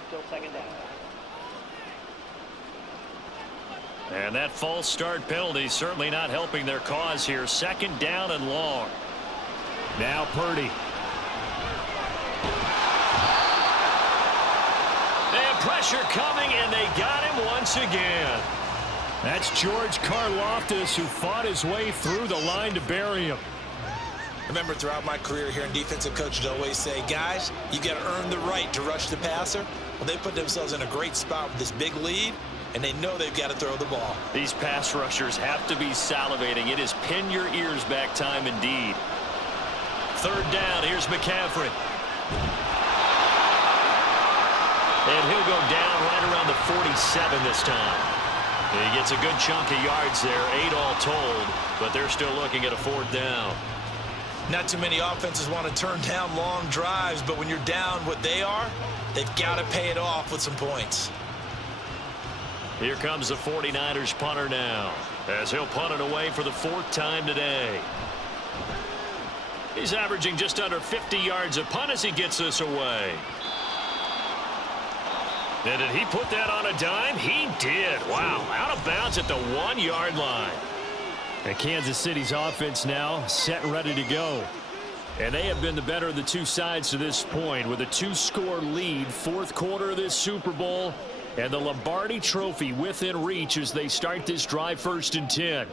Still 2nd down. And that false start penalty certainly not helping their cause here. 2nd down and long. Now Purdy. And pressure coming, and they got him once again. That's George Karlaftis, who fought his way through the line to bury him. Remember, throughout my career here in defensive coaches always say, guys, you got to earn the right to rush the passer. Well, they put themselves in a great spot with this big lead, and they know they've got to throw the ball. These pass rushers have to be salivating. It is pin your ears back time indeed. 3rd down. Here's McCaffrey. And he'll go down right around the 47 this time. He gets a good chunk of yards there, 8 all told, but they're still looking at a 4th down. Not too many offenses want to turn down long drives, but when you're down what they are, they've got to pay it off with some points. Here comes the 49ers punter now, as he'll punt it away for the 4th time today. He's averaging just under 50 yards a punt as he gets this away. And did he put that on a dime? He did. Wow, out of bounds at the 1-yard line. And Kansas City's offense now set and ready to go. And they have been the better of the two sides to this point with a 2-score lead, 4th quarter of this Super Bowl, and the Lombardi Trophy within reach as they start this drive 1st and 10.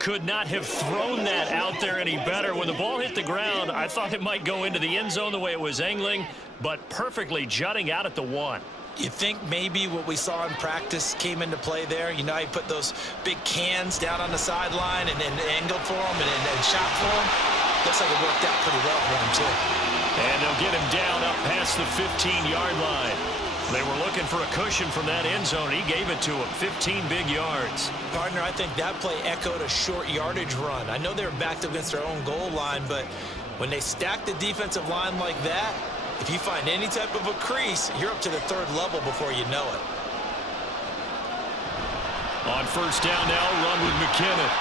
Could not have thrown that out there any better. When the ball hit the ground, I thought it might go into the end zone the way it was angling, but perfectly jutting out at the 1. You think maybe what we saw in practice came into play there? You know, he put those big cans down on the sideline and angled for him and shot for him. Looks like it worked out pretty well for him, too. And they'll get him down up past the 15-yard line. They were looking for a cushion from that end zone. He gave it to him, 15 big yards. Partner, I think that play echoed a short yardage run. I know they were backed against their own goal line, but when they stack the defensive line like that, if you find any type of a crease, you're up to the 3rd level before you know it. On 1st down now, run with McKinnon.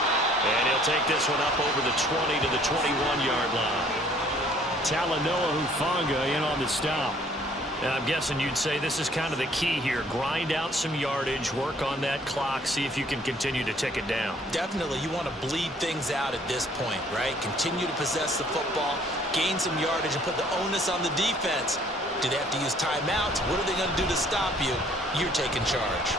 And he'll take this one up over the 20 to the 21-yard line. Talanoa Hufanga in on the stop. And I'm guessing you'd say this is kind of the key here. Grind out some yardage, work on that clock, see if you can continue to tick it down. Definitely, you want to bleed things out at this point, right? Continue to possess the football, gain some yardage, and put the onus on the defense. Do they have to use timeouts? What are they going to do to stop you? You're taking charge.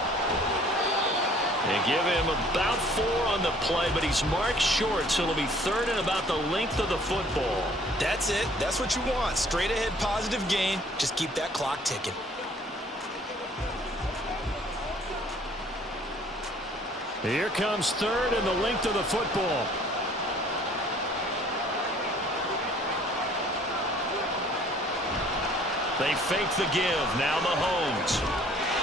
They give him about 4 on the play, but he's marked short, so it'll be 3rd and about the length of the football. That's it. That's what you want. Straight ahead positive gain. Just keep that clock ticking. Here comes 3rd and the length of the football. They fake the give. Now Mahomes.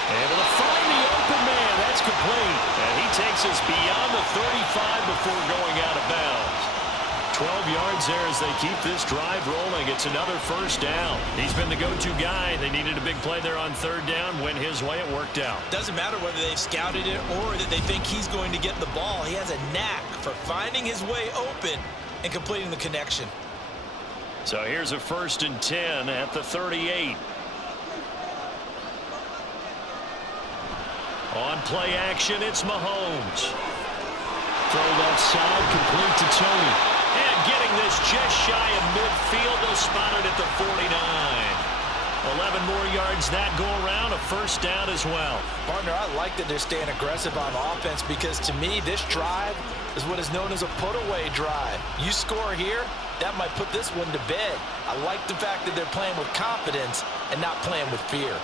Able to find the open man. That's complete. And he takes us beyond the 35 before going out of bounds. 12 yards there as they keep this drive rolling. It's another 1st down. He's been the go-to guy. They needed a big play there on 3rd down. Went his way. It worked out. Doesn't matter whether they've scouted it or that they think he's going to get the ball. He has a knack for finding his way open and completing the connection. So here's a 1st and 10 at the 38. On play action, it's Mahomes. Throw left side, complete to Tony. And getting this just shy of midfield, they'll spot it at the 49. 11 more yards that go around, a first down as well. Partner, I like that they're staying aggressive on offense because to me, this drive is what is known as a put-away drive. You score here, that might put this one to bed. I like the fact that they're playing with confidence and not playing with fear.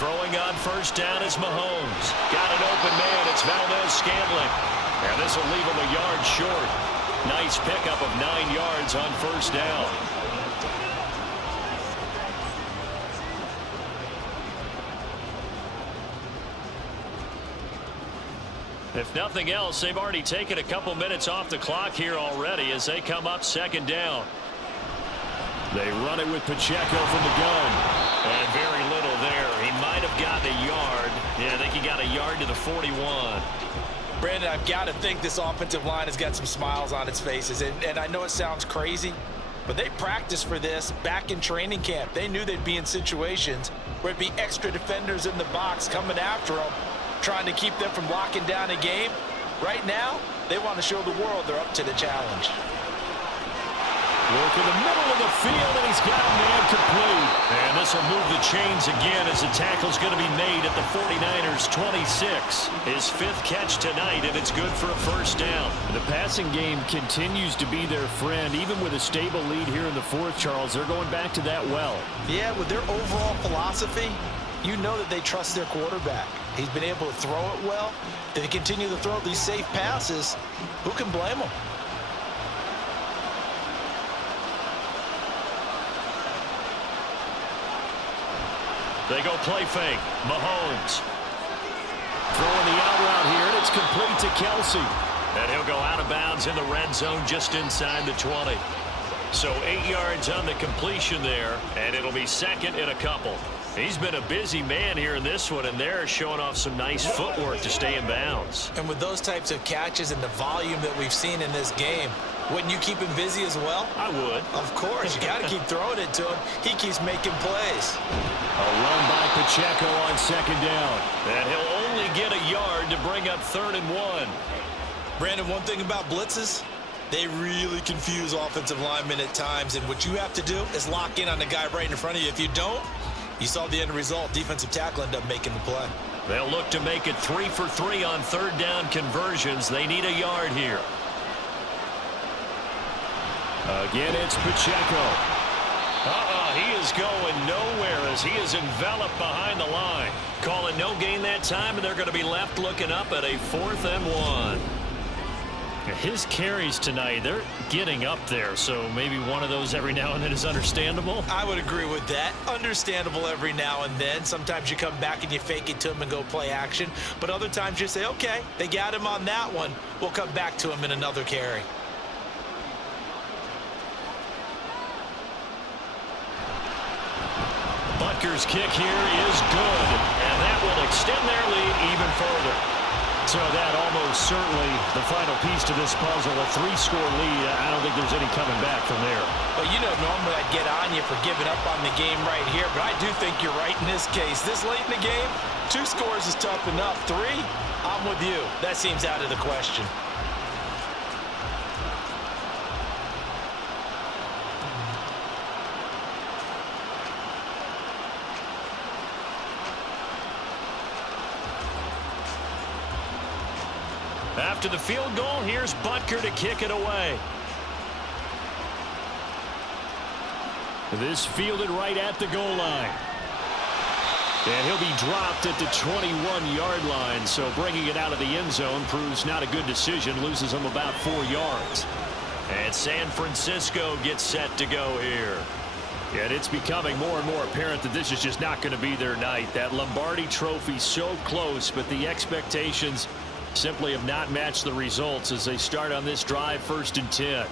Throwing on first down is Mahomes. Got an open man. It's Valdez-Scantling. And this will leave him a yard short. Nice pickup of 9 yards on first down. If nothing else, they've already taken a couple minutes off the clock here already as they come up second down. They run it with Pacheco from the gun. And very little there. He might have gotten a yard. Yeah, I think he got a yard to the 41. Brandon, I've got to think this offensive line has got some smiles on its faces. And I know it sounds crazy, but they practiced for this back in training camp. They knew they'd be in situations where it'd be extra defenders in the box coming after them, trying to keep them from locking down a game. Right now, they want to show the world they're up to the challenge. Work in the middle of the field, and he's got a man complete. And this will move the chains again as the tackle's going to be made at the 49ers' 26. His 5th catch tonight, and it's good for a first down. The passing game continues to be their friend. Even with a stable lead here in the 4th, Charles, they're going back to that well. Yeah, with their overall philosophy, you know that they trust their quarterback. He's been able to throw it well. If they continue to throw these safe passes, who can blame them? They go play fake. Mahomes. Throwing the out route here, and it's complete to Kelsey. And he'll go out of bounds in the red zone just inside the 20. So 8 yards on the completion there, and it'll be second and a couple. He's been a busy man here in this one, and they're showing off some nice footwork to stay in bounds. And with those types of catches and the volume that we've seen in this game, wouldn't you keep him busy as well? I would. Of course. You got to keep throwing it to him. He keeps making plays. A run by Pacheco on second down. And he'll only get a yard to bring up 3rd and 1. Brandon, one thing about blitzes, they really confuse offensive linemen at times. And what you have to do is lock in on the guy right in front of you. If you don't, you saw the end result. Defensive tackle ended up making the play. They'll look to make it 3 for 3 on 3rd down conversions. They need a yard here. Again, it's Pacheco. He is going nowhere as he is enveloped behind the line. Calling no gain that time, and they're going to be left looking up at a 4th and 1. His carries tonight, they're getting up there, so maybe one of those every now and then is understandable. I would agree with that. Understandable every now and then. Sometimes you come back and you fake it to him and go play action. But other times you say, okay, they got him on that one. We'll come back to him in another carry. Butker's kick here is good, and that will extend their lead even further. So that almost certainly the final piece to this puzzle, a 3-score lead. I don't think there's any coming back from there. Well, you know, normally I'd get on you for giving up on the game right here, but I do think you're right in this case. This late in the game, 2 scores is tough enough. 3, I'm with you. That seems out of the question. After the field goal, here's Butker to kick it away. This fielded right at the goal line. And he'll be dropped at the 21-yard line, so bringing it out of the end zone proves not a good decision, loses him about 4 yards. And San Francisco gets set to go here. And it's becoming more and more apparent that this is just not going to be their night. That Lombardi trophy so close, but the expectations simply have not matched the results as they start on this drive, 1st and 10.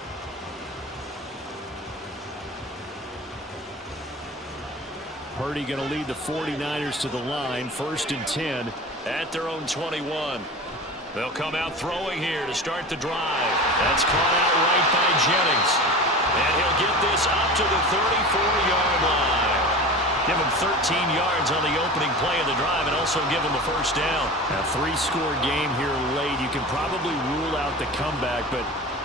Purdy going to lead the 49ers to the line, 1st and 10 at their own 21. They'll come out throwing here to start the drive. That's caught out right by Jennings. And he'll get this up to the 34-yard line. Give him 13 yards on the opening play of the drive and also give him a first down. A 3-score game here late. You can probably rule out the comeback, but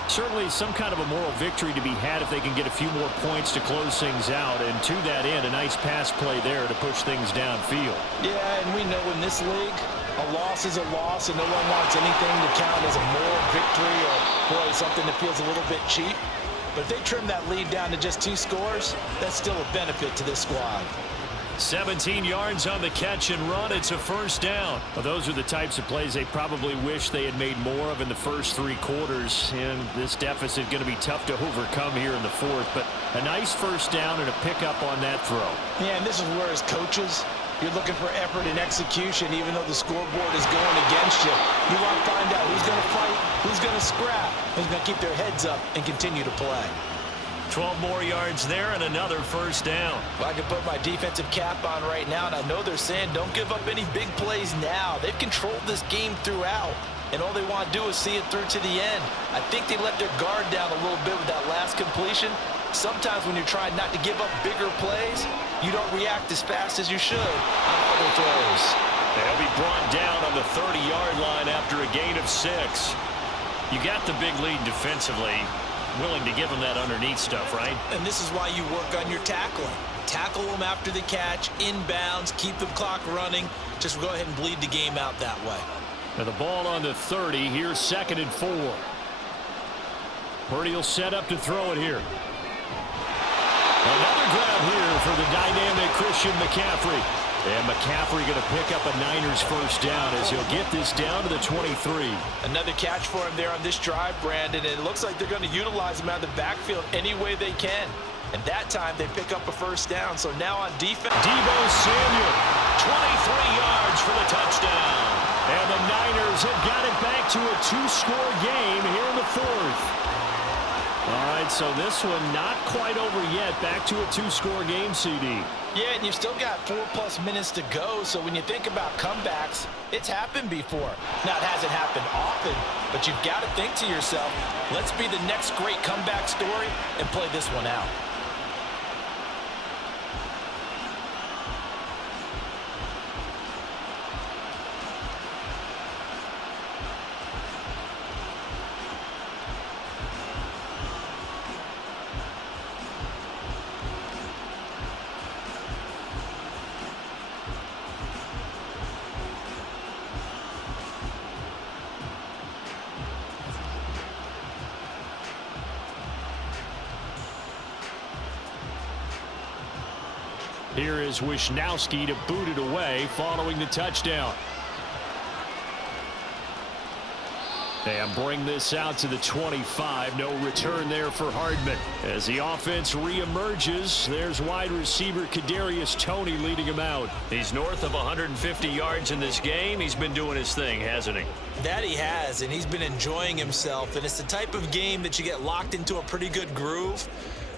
Certainly some kind of a moral victory to be had if they can get a few more points to close things out. And to that end, a nice pass play there to push things downfield. Yeah, and we know in this league, a loss is a loss, and no one wants anything to count as a moral victory or, boy, something that feels a little bit cheap. But if they trim that lead down to just 2 scores, that's still a benefit to this squad. 17 yards on the catch and run. It's a first down. Well, those are the types of plays they probably wish they had made more of in the first 3 quarters. And this deficit going to be tough to overcome here in the 4th. But a nice first down and a pickup on that throw. Yeah, and this is where as coaches, you're looking for effort and execution, even though the scoreboard is going against you. You want to find out who's going to fight, who's going to scrap, who's going to keep their heads up and continue to play. 12 more yards there and another first down. Well, I can put my defensive cap on right now, and I know they're saying don't give up any big plays now. They've controlled this game throughout, and all they want to do is see it through to the end. I think they let their guard down a little bit with that last completion. Sometimes when you're trying not to give up bigger plays, you don't react as fast as you should on other throws. They'll be brought down on the 30-yard line after a gain of 6. You got the big lead defensively. Willing to give them that underneath stuff, right? And this is why you work on your tackling. Tackle them after the catch, inbounds, keep the clock running. Just go ahead and bleed the game out that way. Now the ball on the 30. Here's 2nd and 4. Purdy will set up to throw it here. Another grab here for the dynamic Christian McCaffrey. And McCaffrey going to pick up a Niners first down as he'll get this down to the 23. Another catch for him there on this drive, Brandon, and it looks like they're going to utilize him out of the backfield any way they can. And that time they pick up a first down. So now on defense, Deebo Samuel, 23 yards for the touchdown. And the Niners have got it back to a 2-score game here in the 4th. All right, so this one not quite over yet. Back to a 2-score game, CD. Yeah, and you've still got 4+ minutes to go. So when you think about comebacks, it's happened before. Now, it hasn't happened often, but you've got to think to yourself, let's be the next great comeback story and play this one out. Here is Wisnowski to boot it away following the touchdown. And bring this out to the 25. No return there for Hardman. As the offense reemerges, there's wide receiver Kadarius Toney leading him out. He's north of 150 yards in this game. He's been doing his thing, hasn't he? That he has, and he's been enjoying himself. And it's the type of game that you get locked into a pretty good groove.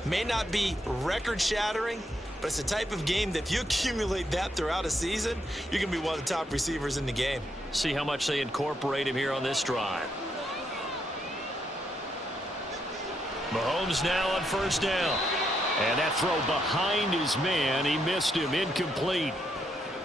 May not be record-shattering, but it's the type of game that if you accumulate that throughout a season, you're going to be one of the top receivers in the game. See how much they incorporate him here on this drive. Mahomes now on first down. And that throw behind his man. He missed him. Incomplete.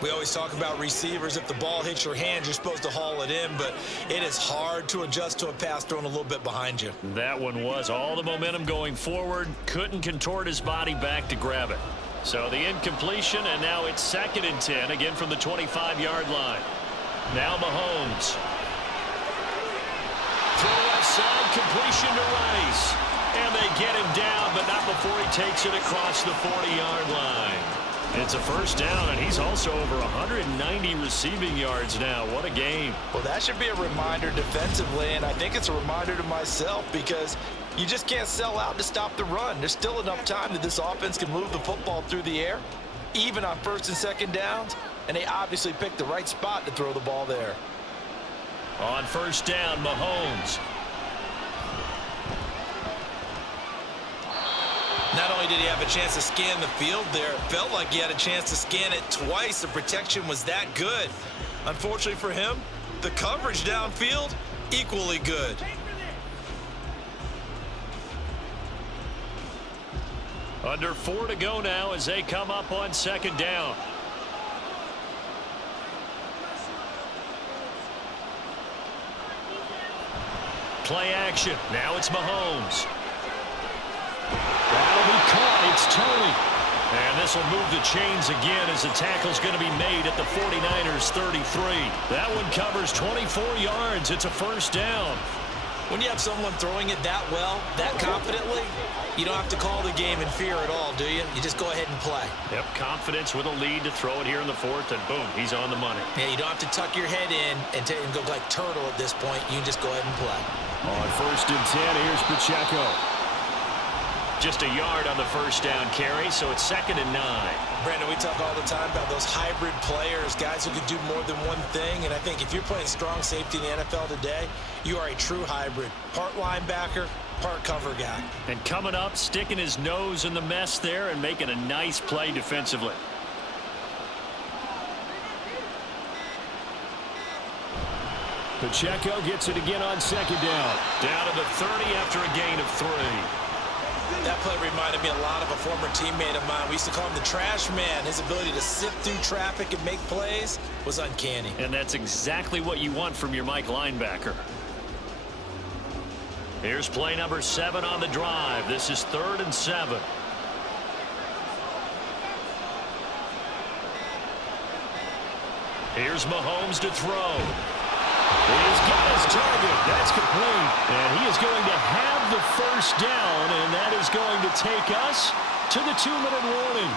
We always talk about receivers. If the ball hits your hand, you're supposed to haul it in, but it is hard to adjust to a pass thrown a little bit behind you. That one was all the momentum going forward. Couldn't contort his body back to grab it. So the incompletion, and now it's 2nd and 10, again from the 25-yard line. Now Mahomes. Throw left side, completion to Rice. And they get him down, but not before he takes it across the 40-yard line. It's a first down, and he's also over 190 receiving yards now. What a game. Well, that should be a reminder defensively, and I think it's a reminder to myself because you just can't sell out to stop the run. There's still enough time that this offense can move the football through the air, even on 1st and 2nd downs, and they obviously picked the right spot to throw the ball there. On first down, Mahomes. Not only did he have a chance to scan the field there, it felt like he had a chance to scan it twice. The protection was that good. Unfortunately for him, the coverage downfield, equally good. Under 4 to go now as they come up on 2nd down. play action. Now it's Mahomes. That'll be caught. It's Tony. And this will move the chains again as the tackle's going to be made at the 49ers 33. That one covers 24 yards. It's a first down. When you have someone throwing it that well, that confidently, you don't have to call the game in fear at all, do you? You just go ahead and play. Yep, confidence with a lead to throw it here in the fourth, and boom, he's on the money. Yeah, you don't have to tuck your head in and go like turtle at this point. You can just go ahead and play. On 1st and 10, here's Pacheco. Just a yard on the first down carry, so it's 2nd and 9. Brandon, we talk all the time about those hybrid players, guys who can do more than one thing, and I think if you're playing strong safety in the NFL today, you are a true hybrid. Part linebacker, part cover guy. And coming up, sticking his nose in the mess there and making a nice play defensively. Pacheco gets it again on 2nd down. Down to the 30 after a gain of 3. That play reminded me a lot of a former teammate of mine. We used to call him the trash man. His ability to sift through traffic and make plays was uncanny. And that's exactly what you want from your Mike linebacker. Here's play number 7 on the drive. This is 3rd and 7. Here's Mahomes to throw. He's got his target. That's complete. And he is going to have the first down, and that is going to take us to the 2-minute warning.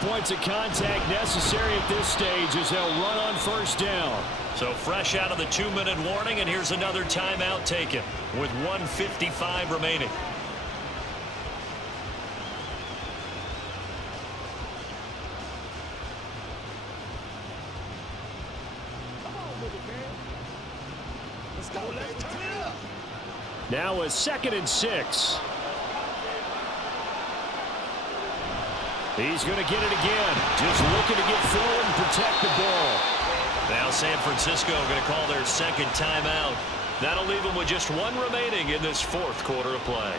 Points of contact necessary at this stage as they'll run on first down. So fresh out of the 2-minute warning, and here's another timeout taken with 1:55 remaining. Let's go. Let's turn it up. Now a 2nd and 6. He's going to get it again. Just looking to get forward and protect the ball. Now San Francisco going to call their 2nd timeout. That'll leave them with just 1 remaining in this 4th quarter of play.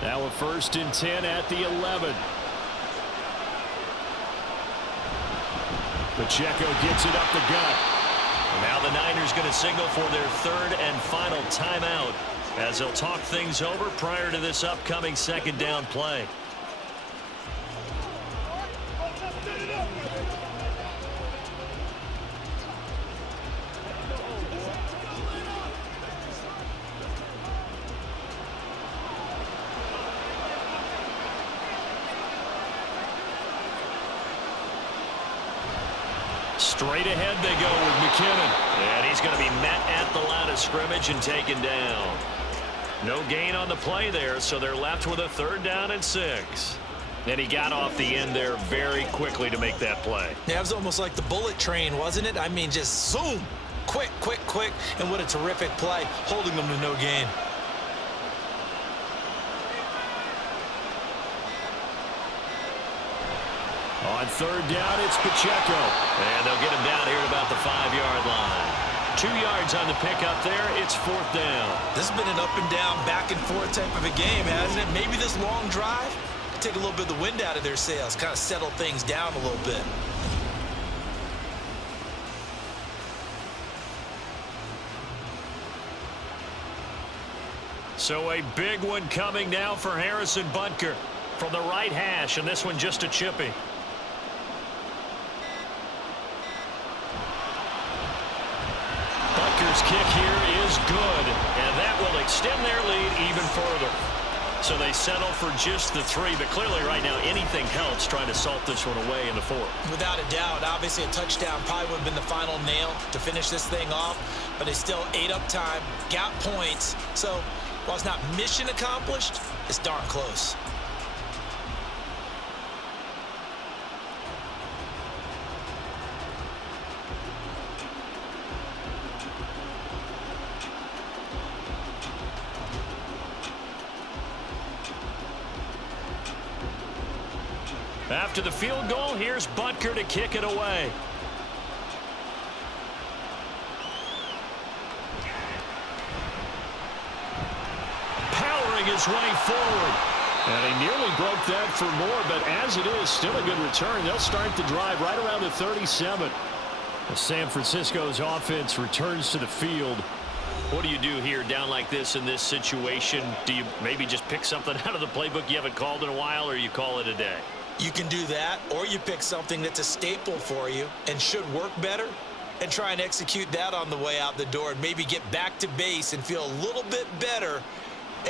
Now a 1st and 10 at the 11. Pacheco gets it up the gut. Now the Niners going to signal for their 3rd and final timeout as they'll talk things over prior to this upcoming 2nd down play. Straight ahead they go with McKinnon. And he's going to be met at the line of scrimmage and taken down. No gain on the play there, so they're left with a 3rd down and 6. And he got off the end there very quickly to make that play. Yeah, it was almost like the bullet train, wasn't it? I mean, just zoom. Quick, quick, quick. And what a terrific play, holding them to no gain. On 3rd down, it's Pacheco. And they'll get him down here at about the 5-yard line. 2 yards on the pickup there. It's 4th down. This has been an up and down, back and forth type of a game, hasn't it? Maybe this long drive take a little bit of the wind out of their sails, kind of settle things down a little bit. So a big one coming now for Harrison Butker from the right hash, and this one just a chippy. Butker's kick here is good, and that will extend their lead even further. So they settle for just the 3, but clearly right now anything helps trying to salt this one away in the 4th. Without a doubt, obviously a touchdown probably would have been the final nail to finish this thing off, but they still ate up time, got points. So while it's not mission accomplished, it's darn close. After the field goal, here's Butker to kick it away. Powering his way forward. And he nearly broke that for more, but as it is, still a good return. They'll start the drive right around the 37. San Francisco's offense returns to the field. What do you do here down like this in this situation? Do you maybe just pick something out of the playbook you haven't called in a while, or you call it a day? You can do that, or you pick something that's a staple for you and should work better and try and execute that on the way out the door and maybe get back to base and feel a little bit better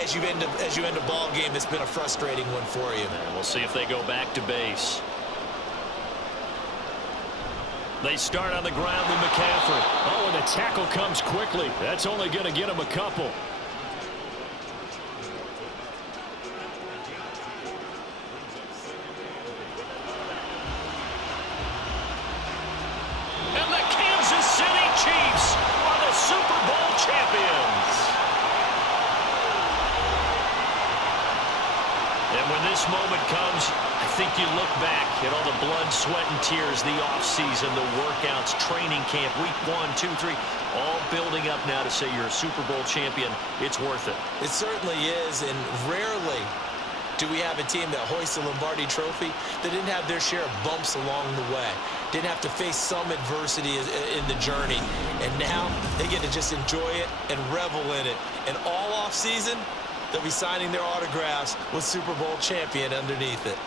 as you end a ball game that's been a frustrating one for you. And we'll see if they go back to base. They start on the ground with McCaffrey. Oh, and the tackle comes quickly. That's only going to get him a couple. And the Kansas City Chiefs are the Super Bowl champions. And when this moment comes, I think you look back at all the blood, sweat, and tears, the offseason, the workouts, training camp, week 1, 2, 3, all building up now to say you're a Super Bowl champion. It's worth it. It certainly is, and rarely do we have a team that hoists the Lombardi Trophy that didn't have their share of bumps along the way, didn't have to face some adversity in the journey, and now they get to just enjoy it and revel in it. And all offseason, they'll be signing their autographs with Super Bowl champion underneath it.